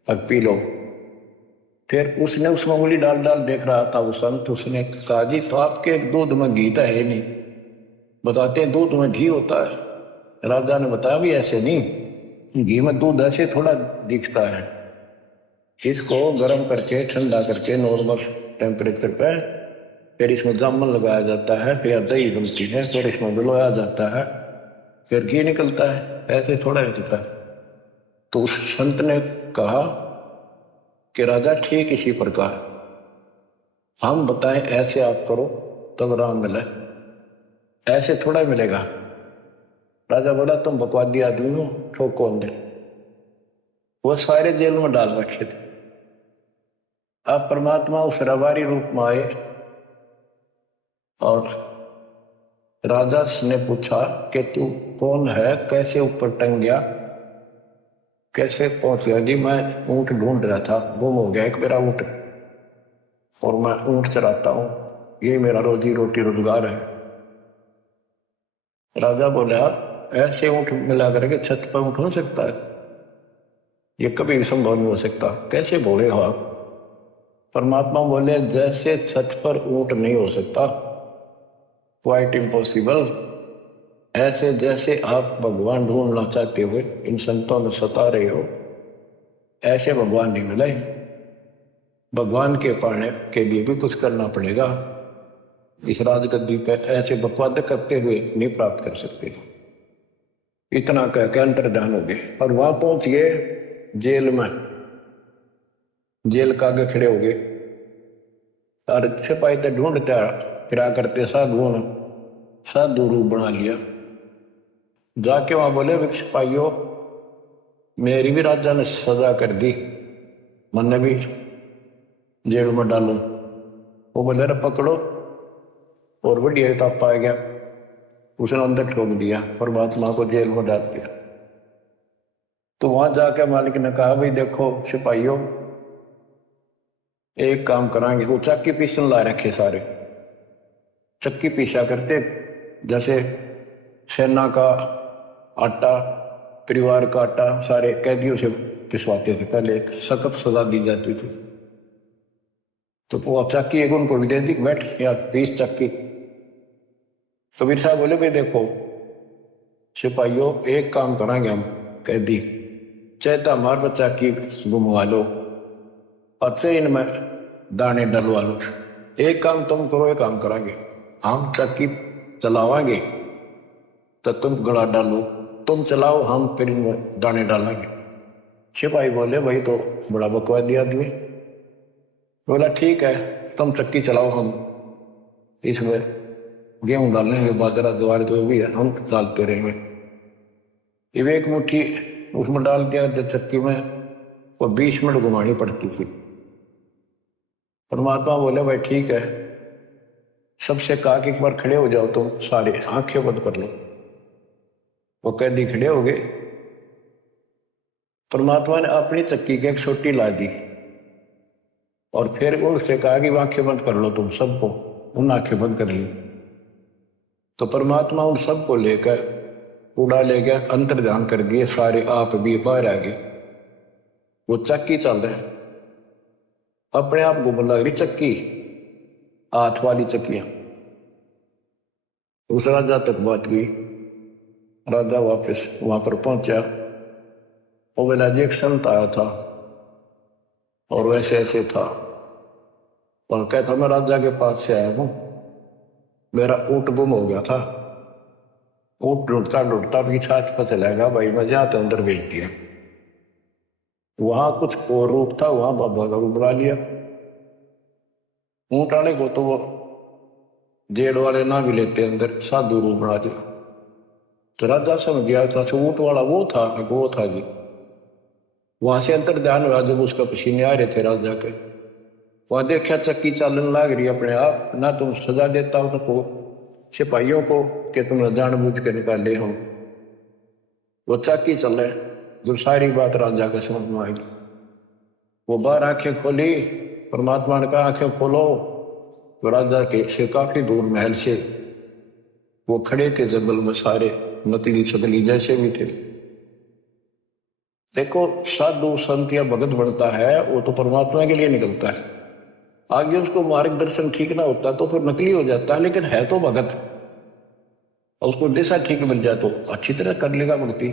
अब पी लो। फिर उसने उसमें उंगली डाल डाल देख रहा था वो संत। उसने कहा जी तो आपके दूध में घी तो है नहीं, बताते हैं दूध में घी होता है। राजा ने बताया भी ऐसे नहीं, घी में दूध ऐसे थोड़ा दिखता है। इसको गर्म करके ठंडा करके नॉर्मल टेम्परेचर पे फिर इसमें जामुन लगाया जाता है, फिर दही बनती है, फिर इसमें मिलाया जाता है, फिर घी निकलता है, ऐसे थोड़ा निकलता है। तो उस संत ने कहा कि राजा ठीक इसी प्रकार हम बताएं ऐसे आप करो तब राम मिले, ऐसे थोड़ा मिलेगा। राजा बोला तुम बकवादी आदमी हो, ठोक कौन दे। वो सारे जेल में डाल रखे थे। अब परमात्मा उस रबारी रूप में आए और राजा ने पूछा कि तू कौन है, कैसे ऊपर टंग गया, कैसे पहुंच गया? जी मैं ऊंट ढूंढ रहा था, गुम हो गया एक मेरा ऊंट, और मैं ऊंट चराता हूं, ये मेरा रोजी रोटी रोजगार है। राजा बोला ऐसे ऊंट मिला करके छत पर ऊंट हो सकता है? ये कभी भी संभव नहीं हो सकता, कैसे बोले हो आप? परमात्मा बोले जैसे छत पर ऊंट नहीं हो सकता, क्वाइट इम्पॉसिबल, ऐसे जैसे आप भगवान ढूंढना चाहते हुए इन संतों में सता रहे हो, ऐसे भगवान नहीं मिले। भगवान के पाने के लिए भी कुछ करना पड़ेगा। इस राजगद्दी पे ऐसे बकवाद करते हुए नहीं प्राप्त कर सकते। इतना कह के अंतर्ध्यान हो गए और वहां पहुंच गए जेल में। जेल का आगे खड़े हो गए और सिपाही तो ढूंढते फिरा करते साधुओं ने साधु रूप बना लिया। जाके वहां बोले सिपाहियों मेरी भी राजा ने सजा कर दी, मैंने भी जेल में डालू। वो बोले रे पकड़ो, और बढ़िया ताप आ गया, उसने अंदर ठोक दिया, परमात्मा को जेल में डाल दिया। तो वहां जाकर मालिक ने कहा भाई देखो सिपाहियों एक काम करांगे। वो चक्की पीसन ला रखे सारे, चक्की पीसा करते जैसे सेना का आटा, परिवार का आटा सारे कैदियों से पिसवाते थे। पहले एक सख्त सजा दी जाती थी। तो वो चक्की एक उनको भी दे दी, बैठ या 20 चक्की। तो वीर साहब बोले भाई देखो सिपाहियों एक काम करांगे हम कैदी, चाहे तो हमारे बच्चा की घुमवा लो और फिर इनमें दाने डलवा लो। एक काम तुम करो, एक काम करांगे, हम चक्की चलावांगे तो तुम गला डालो, तुम चलाओ हम फिर इनमें दाने डालेंगे। सिपाही बोले भाई तो बड़ा बकवादी आदमी। बोला ठीक है तुम चक्की चलाओ, हम इसमें गेहूं डालेंगे, बाजरा ज्वार जो भी है हम डालते रहेंगे। ये एक मुट्ठी उसमें डाल दिया चक्की में, और 20 मिनट घुमानी पड़ती थी। परमात्मा बोले भाई ठीक है, सबसे कहा कि एक बार खड़े हो जाओ, तुम सारे आंखें बंद कर लो। वो कैदी खड़े हो गए। परमात्मा ने अपनी चक्की की एक छोटी ला दी और फिर उससे कहा कि आंखें बंद कर लो तुम सबको। उन आंखें बंद कर ली। तो परमात्मा उन सबको लेकर उड़ा ले गया, अंतर्ध्यान कर दिए सारे, आप भी बाहर आ गए। वो चक्की चल रहा है, अपने आप घूमने लग रही चक्की, हाथ वाली चक्कियां। उस राजा तक बात गई। राजा वापस वहां पर पहुंचा। वो बोला जी एक संत आया था और वैसे ऐसे था, और कहता मैं राजा के पास से आया हूं, मेरा ऊंट गुम हो गया था, ऊंट ढूंढता ढूंढता पीछा पता चलेगा भाई, मैं जाते अंदर भेज दिया। वहां कुछ और रूप था, वहां बाबा का रूप बना लिया। ऊंट वाले को तो वो जेल वाले ना भी लेते अंदर, साधु रूप बना दिया। तो राजा समझ गया था ऊंट वाला वो था, वो था जी। वहां से अंतर ध्यान हुआ जब उसका पसीने आ रहे थे राजा के। वहां देखा चक्की चालन लाग रही अपने आप, ना तुम सजा देता हो तो सिपाहियों को कि तुम जानबूझ के निकाले हो। वो चक्की चले, जब सारी बात राजा के समझ में आई, वो बाहर आंखें खोली, परमात्मा ने कहा आंखें खोलो। तो राजा के से काफी दूर महल से वो खड़े थे जंगल में, सारे नतीली छतली जैसे भी थे। देखो साधु संत या भगत बनता है वो तो परमात्मा के लिए निकलता है, आगे उसको मार्गदर्शन ठीक ना होता तो फिर नकली हो जाता है, लेकिन है तो भगत, और उसको दिशा ठीक मिल जाए तो अच्छी तरह कर लेगा भक्ति।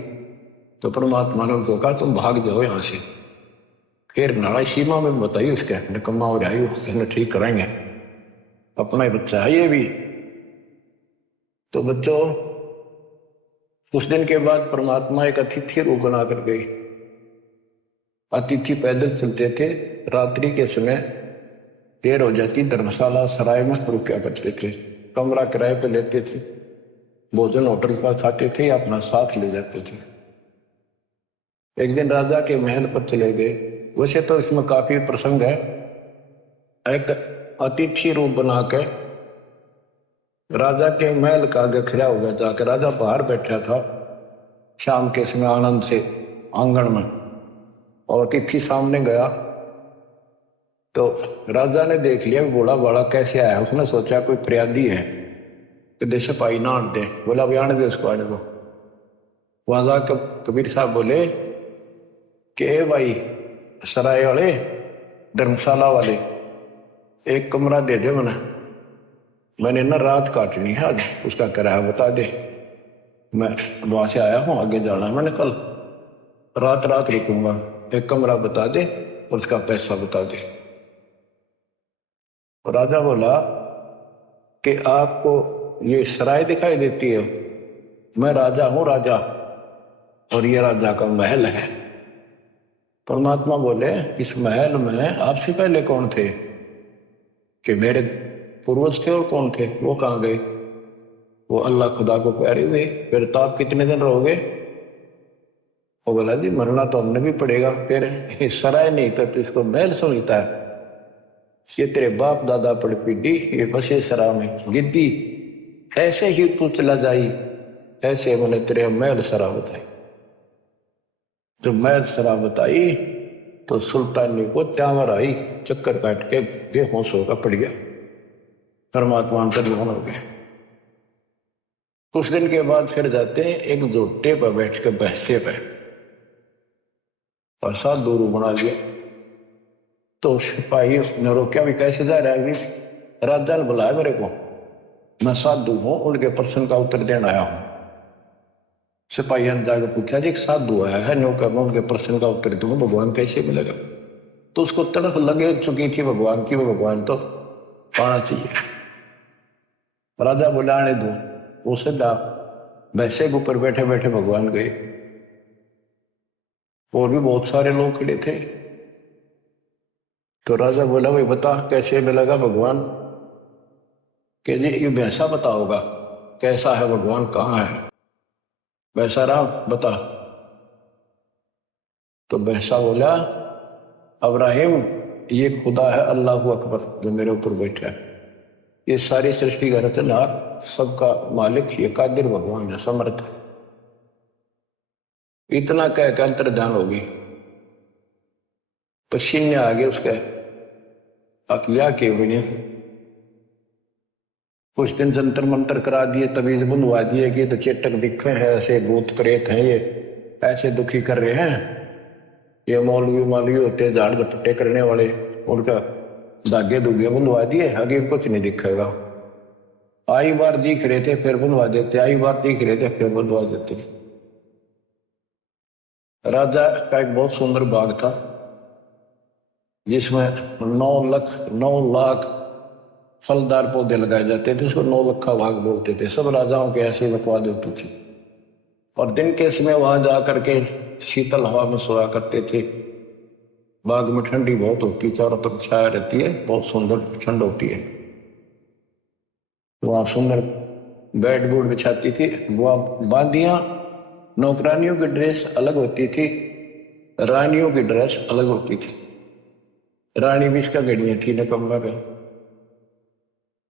तो परमात्मा ने उनको कहा तुम भाग जाओ यहां से। फिर नाराय सीमा में बताइए उसके निकम्मा हो जाए, उसने ठीक कराएंगे, अपना ही बच्चा है ये भी। तो बच्चों कुछ दिन के बाद परमात्मा एक अतिथि रूप बना कर गई। अतिथि पैदल चलते थे, रात्रि के समय देर हो जाती, धर्मशाला सराय में रुका करते थे, कमरा किराए पे लेते थे, भोजन होटल का खाते थे या अपना साथ ले जाते थे। एक दिन राजा के महल पर चले गए। वैसे तो इसमें काफी प्रसंग है। एक अतिथि रूप बनाकर राजा के महल का आगे खड़ा हो गया, जाकर राजा बाहर बैठा था शाम के समय आनंद से आंगन में, और अतिथि सामने गया तो राजा ने देख लिया बूढ़ा बड़ा कैसे आया। उसने सोचा कोई फरियादी है कि देश पाई ना आने दे, बोला भी आने दे उसको, आने दो। वहां जाकर कबीर साहब बोले कि भाई सराय वाले, धर्मशाला वाले, एक कमरा दे दे मैंने ना रात काटनी है आज, उसका किराया बता दे, मैं वहां से आया हूं, आगे जाना है, मैंने कल रात रात रुकूंगा, एक कमरा बता दे और उसका पैसा बता दे। राजा बोला कि आपको ये सराय दिखाई देती है, मैं राजा हूं राजा, और ये राजा का महल है। परमात्मा बोले इस महल में आपसे पहले कौन थे? कि मेरे पूर्वज थे। और कौन थे? वो कहाँ गए? वो अल्लाह खुदा को प्यारे हुए। फिर तो आप कितने दिन रहोगे? वो बोला जी मरना तो हमने भी पड़ेगा। फिर सराय नहीं था तो इसको महल समझता है, ये तेरे बाप दादा पड़ पीढ़ी ये बसे सरा में गिद्दी, ऐसे ही तू चला जाई, ऐसे मैंने तेरे महल सरा बताई। जब महल सरा बताई तो सुल्तानी को त्यावर आई, चक्कर काट के बेहोश होकर पड़ गया, परमात्मा अंतर्धान हो गए। कुछ दिन के बाद फिर जाते हैं एक जोटे पर बैठ कर बहसे पे, और साथ दूर बना लिया। तो सिपाही ने रोका भी कैसे जा रहा है? राजा ने बुलाया मेरे को, मैं साधु हूं, उनके प्रश्न का उत्तर देने आया हूं। सिपाही ने जाकर पूछा जी एक साधु आया है, नौका मैं उनके प्रश्न का उत्तर दूंगा, भगवान कैसे मिलेगा? तो उसको तड़फ लगे चुकी थी भगवान की, वो भगवान तो पाना चाहिए। राजा बुलाने दो, वो सीधा वैसे के ऊपर बैठे बैठे भगवान गए, और भी बहुत सारे लोग खड़े थे। तो राजा बोला भाई बता कैसे मिलेगा भगवान? कि जी ये वैसा बताओगा कैसा है भगवान, कहाँ है? वैसा राम बता। तो वैसा बोला अब्राहिम ये खुदा है अल्लाह अकबर जो मेरे ऊपर बैठा है, ये सारी सृष्टि का रचनहार, सबका मालिक ये कादिर भगवान है, समर्थ है। इतना कह के अंतर ध्यान होगी, पसीने आ गए उसके अकिया के बिने। कुछ दिन जंतर मंत्र करा दिए, तवीज बुलवा दिए कि तो चेटक दिखे हैं, ऐसे भूत प्रेत हैं, ये ऐसे दुखी कर रहे हैं, ये मौलवी मौलवी होते झाड़ झपट्टे करने वाले, उनका धागे धुगे बुलवा दिए, आगे कुछ नहीं दिखेगा। आई बार दिख रहे थे फिर बनवा देते, आई बार दिख रहे थे फिर बनवा देते। राजा का एक बहुत सुंदर बाग था जिसमें 9 लाख फलदार पौधे लगाए जाते थे, उसको 9 लखा बाग बोलते थे। सब राजाओं के ऐसे रखवा देते थे और दिन के समय वहां जाकर के शीतल हवा में सोया करते थे। बाग में ठंडी बहुत होती, चारों तरफ छाया रहती है, बहुत सुंदर ठंड होती है। वहां सुंदर बेड बूड बिछाती थी। वहां बांदियां, नौकरानियों की ड्रेस अलग होती थी, रानियों की ड्रेस अलग होती थी। रानी भी इसका गड़िया थी नकम्मा पे।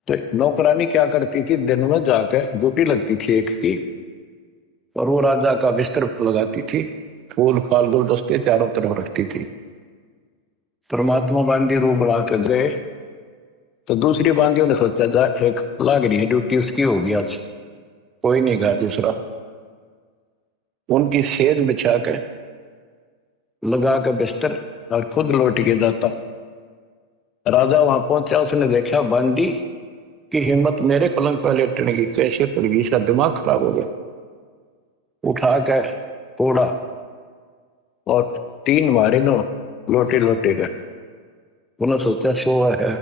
तो नौकरानी क्या करती थी, दिन में जाकर ड्यूटी लगती थी एक की, और वो राजा का बिस्तर लगाती थी, फूल फाल गुलदस्ते चारों तरफ रखती थी। परमात्मा बांदी रूप बना कर गए तो दूसरी बांदियों ने सोचा जा एक लग रही है ड्यूटी, उसकी होगी आज, कोई नहीं गया दूसरा। उनकी सेज बिछा कर लगा कर बिस्तर और खुद लौट के जाता। राजा वहां पहुंचा, उसने देखा बांदी की हिम्मत मेरे पलंग पर लेटने की, कैसे पड़ गई, इसका दिमाग खराब हो गया। उठा कर तोड़ा और 3 मारे नो, लोटे लोटे गए। उन्होंने सोचा सो है।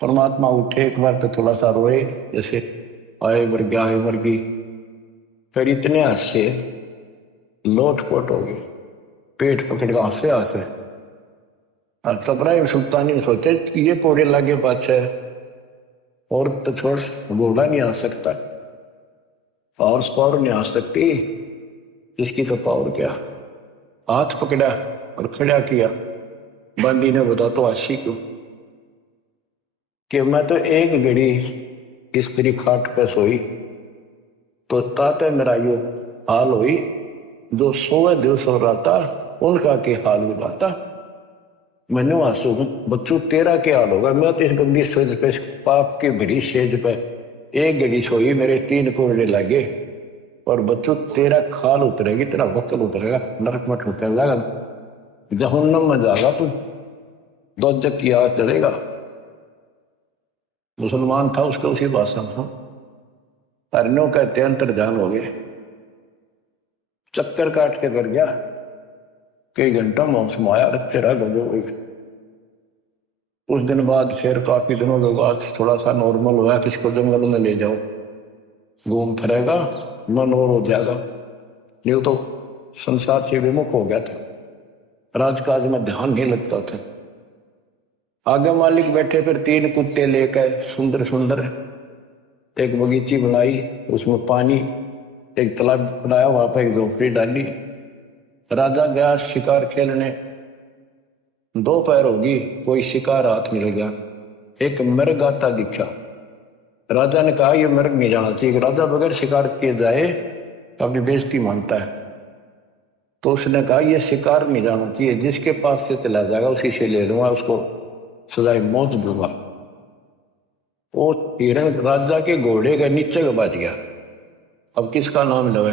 परमात्मा उठे, एक बार तो थोड़ा सा रोए, जैसे आए मर गया आए मर गई, फिर इतने हंसे लोटपोट हो गई, पेट पकड़ के हंसे हंसे। और तबराइम सुल्तानी ने सोचा ये कोड़े लागे पाछे, और तो छोड़, घोड़ा नहीं आ सकता, हॉर्स पावर नहीं आ सकती, इसकी तो पावर क्या। हाथ पकड़ा और खड़ा किया। बंदी ने बता तो आशी क्यों कि मैं तो एक घड़ी स्त्री खाट पे सोई तो ताते मेरा यो हाल हुई, जो 100 दिवस हो रहा था उनका के हाल हो जाता। मैंने आंसू बच्चों तेरा क्या हाल होगा, मैं तो इस गंदी सेज पे, पाप की भरी सेज पे एक घड़ी सोई, मेरे 3 कोड़े लगे, और बच्चों तेरा खाल उतरेगी, तेरा वक्ल उतरेगा, नरक में ठोकर जाएगा, जहन्नम में जाएगा तू, दोजक की आग चलेगा। मुसलमान था, उसका उसी भाषा था। हरनों कहते अंतर्ध्यान हो गए, चक्कर काट के कर गया, कई घंटा मौस माया रखते रह गए। उस दिन बाद फिर काफी दिनों के बाद थोड़ा सा नॉर्मल हुआ, किसको जंगल में ले जाओ, घूम फिरेगा, मन और हो जाएगा। नहीं तो संसार से विमुख हो गया था, राजकाज में ध्यान नहीं लगता था। आगे मालिक बैठे, फिर 3 कुत्ते लेकर सुंदर सुंदर एक बगीची बनाई, उसमें पानी, एक तालाब बनाया, वहां पर एक झोपड़ी डाली। राजा गया शिकार खेलने, दोपहर होगी, कोई शिकार हाथ नहीं लगा। एक मृग आता दिखा। राजा ने कहा यह मृग नहीं जाना चाहिए, राजा बगैर शिकार किए जाए तो अपनी बेइज्जती मानता है। तो उसने कहा यह शिकार नहीं जाना चाहिए, जिसके पास से चला जाएगा उसी से ले लूंगा, उसको सजाए मौत दूंगा। वो हिरण राजा के घोड़े के नीचे का बच गया। अब किसका नाम लवे,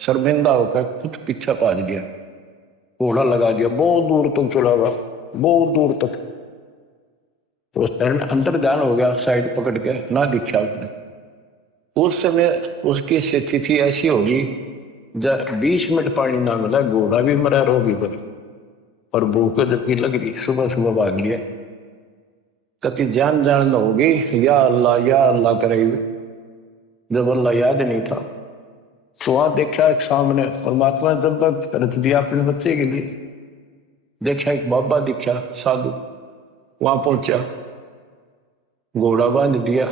शर्मिंदा होकर खुद पीछा पाज गया, घोड़ा लगा दिया, बहुत दूर तक चला गया, बहुत दूर तक। तो हिरण अंदर ध्यान हो गया, साइड पकड़ के ना दिखा उसने। उस समय उसकी स्थिति ऐसी होगी, जब 20 मिनट पानी ना मिला, घोड़ा भी मरा, रो भी मरा, और भूख जबकि लग रही, सुबह सुबह भाग गया। कति जान जान होगी, या अल्लाह करेगी। जब अल्लाह याद नहीं था तो वहां देखा एक सामने परमात्मा जब तक रख दिया अपने बच्चे के लिए, देखा एक बाबा दिखा साधु, वहां पहुंचा, घोड़ा बांध दिया,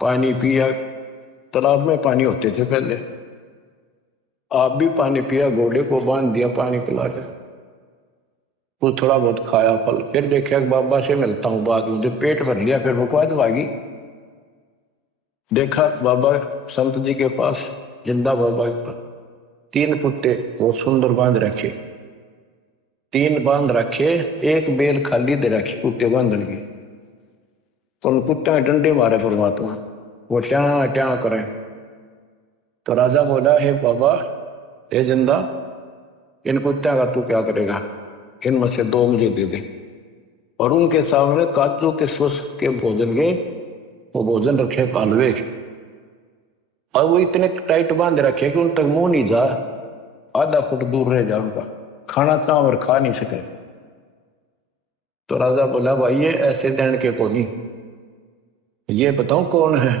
पानी पिया। तालाब में पानी होते थे पहले, आप भी पानी पिया, घोड़े को बांध दिया, पानी पिला के कुछ थोड़ा बहुत खाया फल। फिर देखा बाबा से मिलता हूँ बाद में, जब पेट भर लिया फिर बकवाद भागी। देखा बाबा संत जी के पास, जिंदा बाबा के पास 3 कुत्ते वो सुंदर बांध रखे, 3 बांध रखे, एक बेल खाली दे रखी कुत्ते बांधने की। तो उन कुत्ते में डंडे मारे परमात्मा, वो ट्या ट्या करें। तो राजा बोला हे बाबा, हे जिंदा, इन कुत्तों का तू क्या करेगा, इनमें से 2 मुझे दे दे। और उनके सामने काजू के स्वस के भोजन के वो भोजन रखे कालवे, और वो इतने टाइट बांध रखे कि उन तक मुंह नहीं जा, आधा फुट दूर रह जा उनका, खाना चावर खा नहीं सके। तो राजा बोला भाई ये ऐसे देन के को नहीं, ये बताओ कौन है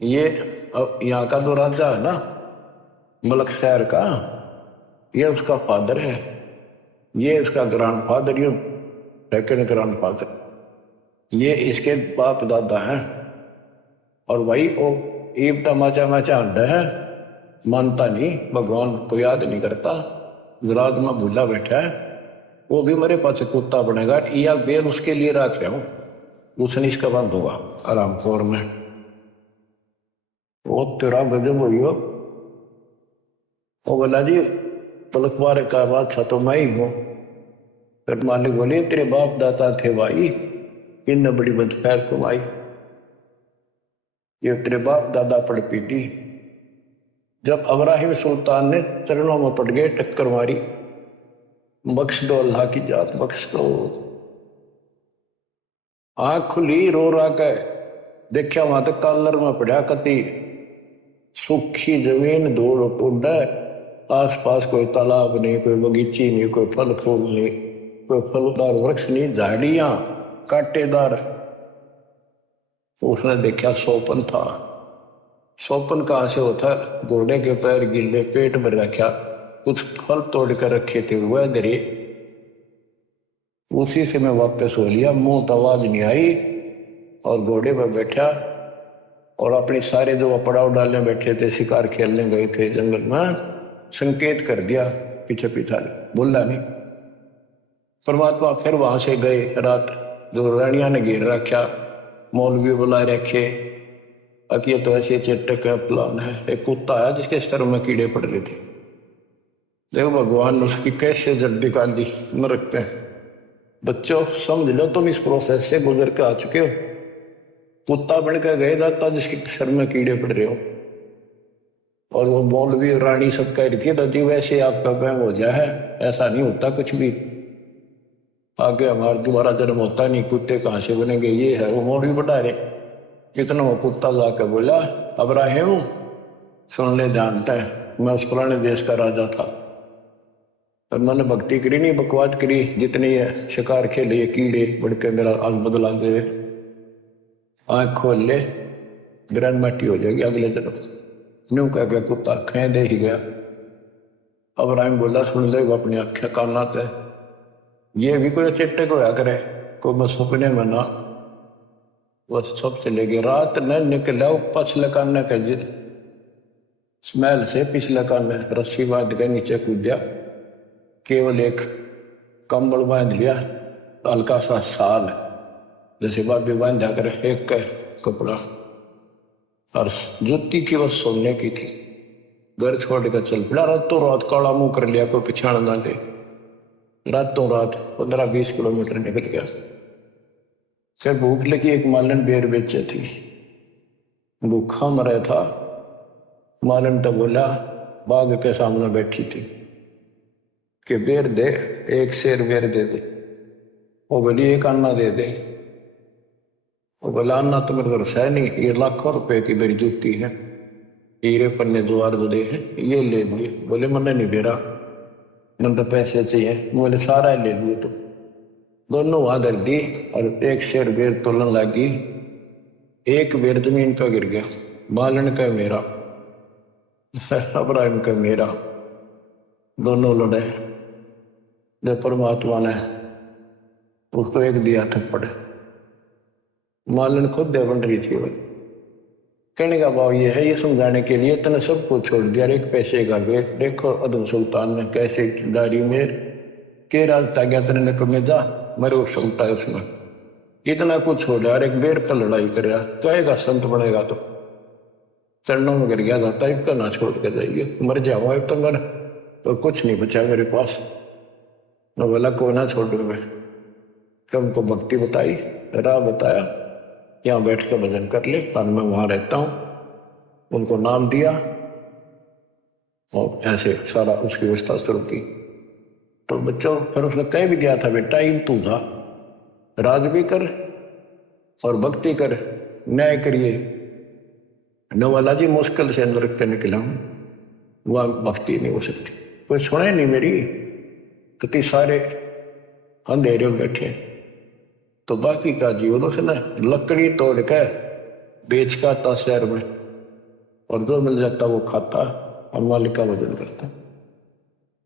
ये? अब यहाँ का जो राजा है ना मलक शहर का, ये उसका फादर है, ये उसका ग्रैंड फादर, ये सेकंड ग्रैंड फादर, ये इसके बाप दादा हैं। और भाई वो ईब तमाचा माचा अड्डा है, मानता नहीं, भगवान को याद नहीं करता, राज में भूला बैठा है। वो भी मेरे पास कुत्ता बनेगा, या बेल उसके लिए रख रहा हूं, उसने इसका बंद होगा आराम खोर में। वो तेरा गजब हुई हो। वो बोला जी पलकवार का बादशाह तो मैं ही हूं। फिर मालिक बोले तेरे बाप दादा थे भाई, इन बड़ी बदखैर कमाई, ये तेरे बाप दादा पड़ पीटी। जब अब्राहिम सुल्तान ने चरणों में पड़ गए, टक्कर मारी, बख्श दो अल्लाह की जात बख्श दो। आंख खुली, रो रहा के देखा वहां तक कॉलर में पड़ा कति सूखी जमीन, धूल उड़, आस पास कोई तालाब नहीं, कोई बगीची नहीं, कोई फल फूल नहीं, कोई फलदार वृक्ष नहीं, झाड़ियां कांटेदार। उसने देखा सोपन था। सोपन कहां से होता? घोड़े के पैर गिले, पेट भर रखा, कुछ फल तोड़ कर रखे थे वह दरे, उसी से मैं वापस हो लिया, मुंह तो आवाज नहीं आई, और घोड़े पर बैठा और अपने सारे जो पड़ाव डालने बैठे थे, शिकार खेलने गए थे जंगल में, संकेत कर दिया पीछे पीछा, बोला नहीं। परमात्मा फिर वहां से गए, रात जो रानिया ने घेर रखा, मौलवी बुला रखे, अब ये तो ऐसे चेटक का प्लान है। एक कुत्ता है जिसके सर में कीड़े पड़ रहे थे, देखो भगवान ने उसकी कैसे जड़ निकाली नरक पे। बच्चों समझ लो तुम इस प्रोसेस से गुजर के आ चुके हो। कुत्ता बन के गए दाता जिसके सर में कीड़े पड़ रहे हो, और वो मौलवी रानी सब कह रही थी दादी वैसे आपका वहम हो जाए है, ऐसा नहीं होता कुछ भी, आगे हमारा दोबारा जन्म होता नहीं, कुत्ते कहां से बनेंगे, ये है। वो मौलवी बता रहे, कितना वो कुत्ता जाकर बोला अब्राहिम सुन ले, जानता है मैं उस पुराने देश का राजा था, और मैंने भक्ति करी नहीं बकवाद करी, जितनी है शिकार खेले ये कीड़े बढ़ के मेरा आज बदला दे, आंख खोल ले ग्रैंड माटी हो जाएगी अगले जन्म। न्यू कह गया कुत्ता, खे दे ही गया। अब्राहिम बोला सुन ले अपनी अख्या काना ते, ये भी कोई चेटक होया करे, कोई मैं सपने में ना, बस सब चले गए। रात न निकला पछले कान कर जी स्मेल से पिछले कान रस्सी बांध के नीचे कूदा, केवल एक कंबल बांध लिया, हल्का सा साल जैसे बाबी बांधा करे एक कपड़ा, और जुत्ती थी बस सोने की थी, घर छोड़ कर चल पड़ा। रातों रात काला मुंह कर लिया, कोई पिछाड़ ना दे, रातों रात 15-20 किलोमीटर निकल गया। फिर भूख लगी, एक मालन बेर बेचे थी, भूखा मरा था। मालन तो बोला बाग के सामने बैठी थी कि बेर दे, एक शेर बेर दे दे। वो बोली एक अन्ना दे दे। वो बोला अन्ना तो मेरे घर है नहीं, ये लाखों रुपए की मेरी जूती है, हीरे पन्ने द्वार जुड़े हैं, ये ले लिए। बोले मैंने नहीं दे रहा, मैंने तो पैसे चाहिए। बोले सारा ले लिए। तो दोनों वहां धर दी और एक शेर बेर तोलन लगी, एक बेर जमीन पर गिर गया। मालन का मेरा, अब्राहिम का मेरा, दोनों लड़े। जब परमात्मा ने उसको एक दिया थप्पड़, मालन खुद दे बन रही थी। वो कहने का भाव ये है, ये समझाने के लिए तने सब कुछ छोड़ दिया, एक पैसे का वेट। देखो अदम सुल्तान ने कैसे डायरी में के रास्ता गया तेने में जा मरे सकता है उसमें, इतना कुछ हो गया, एक बेर पर लड़ाई कर रहा, कहेगा संत बनेगा तो चरणों में गिर गया जाता है, इसका ना छोड़ के जाइए, मर जाऊंगा तो मर, तो कुछ नहीं बचा मेरे पास। मैं बोला को ना छोड़ मैं, तुमको भक्ति बताई, राह बताया, यहाँ बैठ कर भजन कर ले, और मैं वहां रहता हूँ। उनको नाम दिया और ऐसे सारा उसकी व्यवस्था शुरू की। तो बच्चों फिर उसने कहीं भी गया था बेटा इन तू था, राज भी कर और भक्ति कर, न्याय करिए। नवाला जी मुश्किल से नरक से निकला हूं, वह भक्ति नहीं हो सकती। कोई सुने नहीं मेरी, कितने सारे अंधेरे में बैठे। तो बाकी का जीवन उसने लकड़ी तोड़ कर बेच का आता शहर में, और जो मिल जाता वो खाता और मालिक का वजन करता।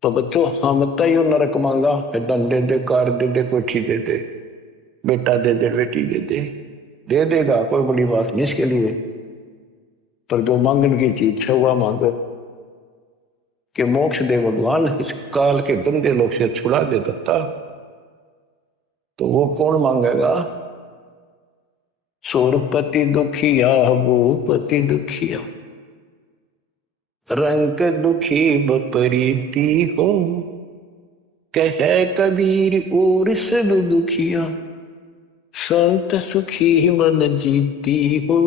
तो बच्चों हम तय नरक मांगा, धन दे दे, कार दे दे, कोठी दे दे, बेटा दे दे, बेटी दे देगा, कोई बड़ी बात नहीं इसके लिए। पर जो मांगने की चीज है वह मांगो कि मोक्ष दे भगवान, इस काल के गंदे लोग से छुड़ा दे दत्ता। तो वो कौन मांगेगा? सोरपति दुखिया, भूपति दुखिया, रंग दुखी बपरीती हो, कह कबीर और सब दुखिया, संत सुखी मन जीती हो,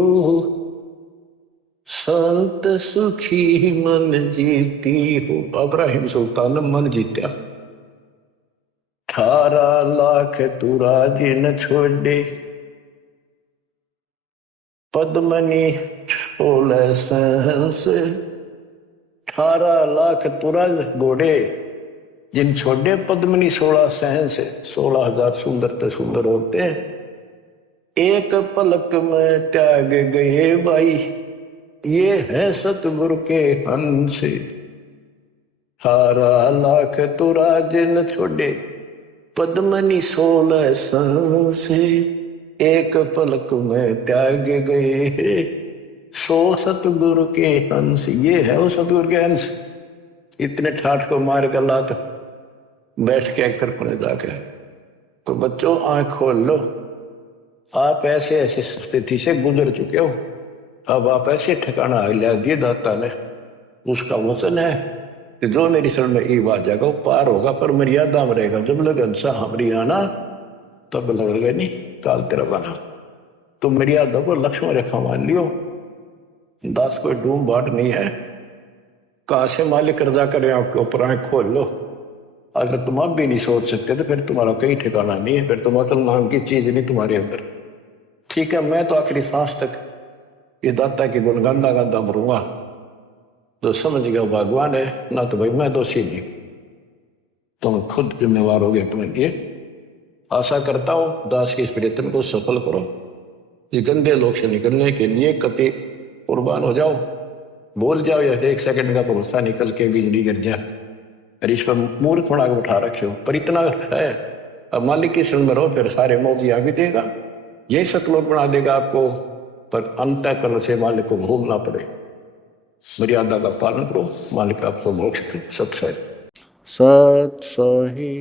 संत सुखी मन जीती हो। इब्राहिम सुल्तान मन जीत्या। 18 लाख तुराजे न छोड़े, पद्मनी 16 सहंस। 18 लाख तुरग घोड़े जिन छोड़े पद्मनी 16 सहंस, 16,000 सुंदर ते सुंदर औरतें एक पलक में त्याग गए भाई, ये है सतगुरु के हंस। 18 लाख तुराजे न छोड़े, पद्मनी 16 सहंस, एक पलक में त्याग गए, 100 सतगुरु के हंस। ये है वो सतगुरु के हंस। इतने ठाठ को मार कर लात बैठ के एक तरफ जाके। तो बच्चों आंख खोल लो, आप ऐसे ऐसे स्थिति से गुजर चुके हो, अब आप ऐसे ठिकाना हिला दिए दाता ने। उसका वचन है कि जो मेरी शरण में ईब आ जाएगा वो पार होगा, पर मर्यादा में रहेगा। जब लग हंसा हमारी आना तब लगेगा नहीं काल तेरा बना। तो मर्यादा को लक्ष्मण रेखा मान लियो। दास कोई डूम बाट नहीं है। कहां से मालिक कर्जा करे आपके ऊपर, आंख खोल लो। अगर तुम अब भी नहीं सोच सकते तो फिर तुम्हारा कहीं ठिकाना नहीं है, फिर तुम अकल नाम की चीज नहीं तुम्हारे अंदर। ठीक है, मैं तो आखिरी सांस तक ये दाता की गुण गांदा गांदा मरूंगा। जो समझ गया भगवान है ना, तो भाई मैं दोषी नहीं, तुम खुद जिम्मेवार हो गए अपने लिए। आशा करता हूं दास के इस प्रयत्न को सफल करो। ये गंदे लोग से निकलने के लिए कति कुर्बान हो जाओ, बोल जाओ या 1 सेकंड का भरोसा निकल के बिजली गिर जाए। अरे इस पर मूर्ख बना के उठा रखे हो, पर इतना है अब मालिक की शरण में रहो, फिर सारे मौजी आगे देगा, यही सतलोक बना देगा आपको। पर अंतःकरण से मालिक को भूलना पड़े, मर्यादा का पालन करो, मालिक आपको मोक्ष दे। सत सही।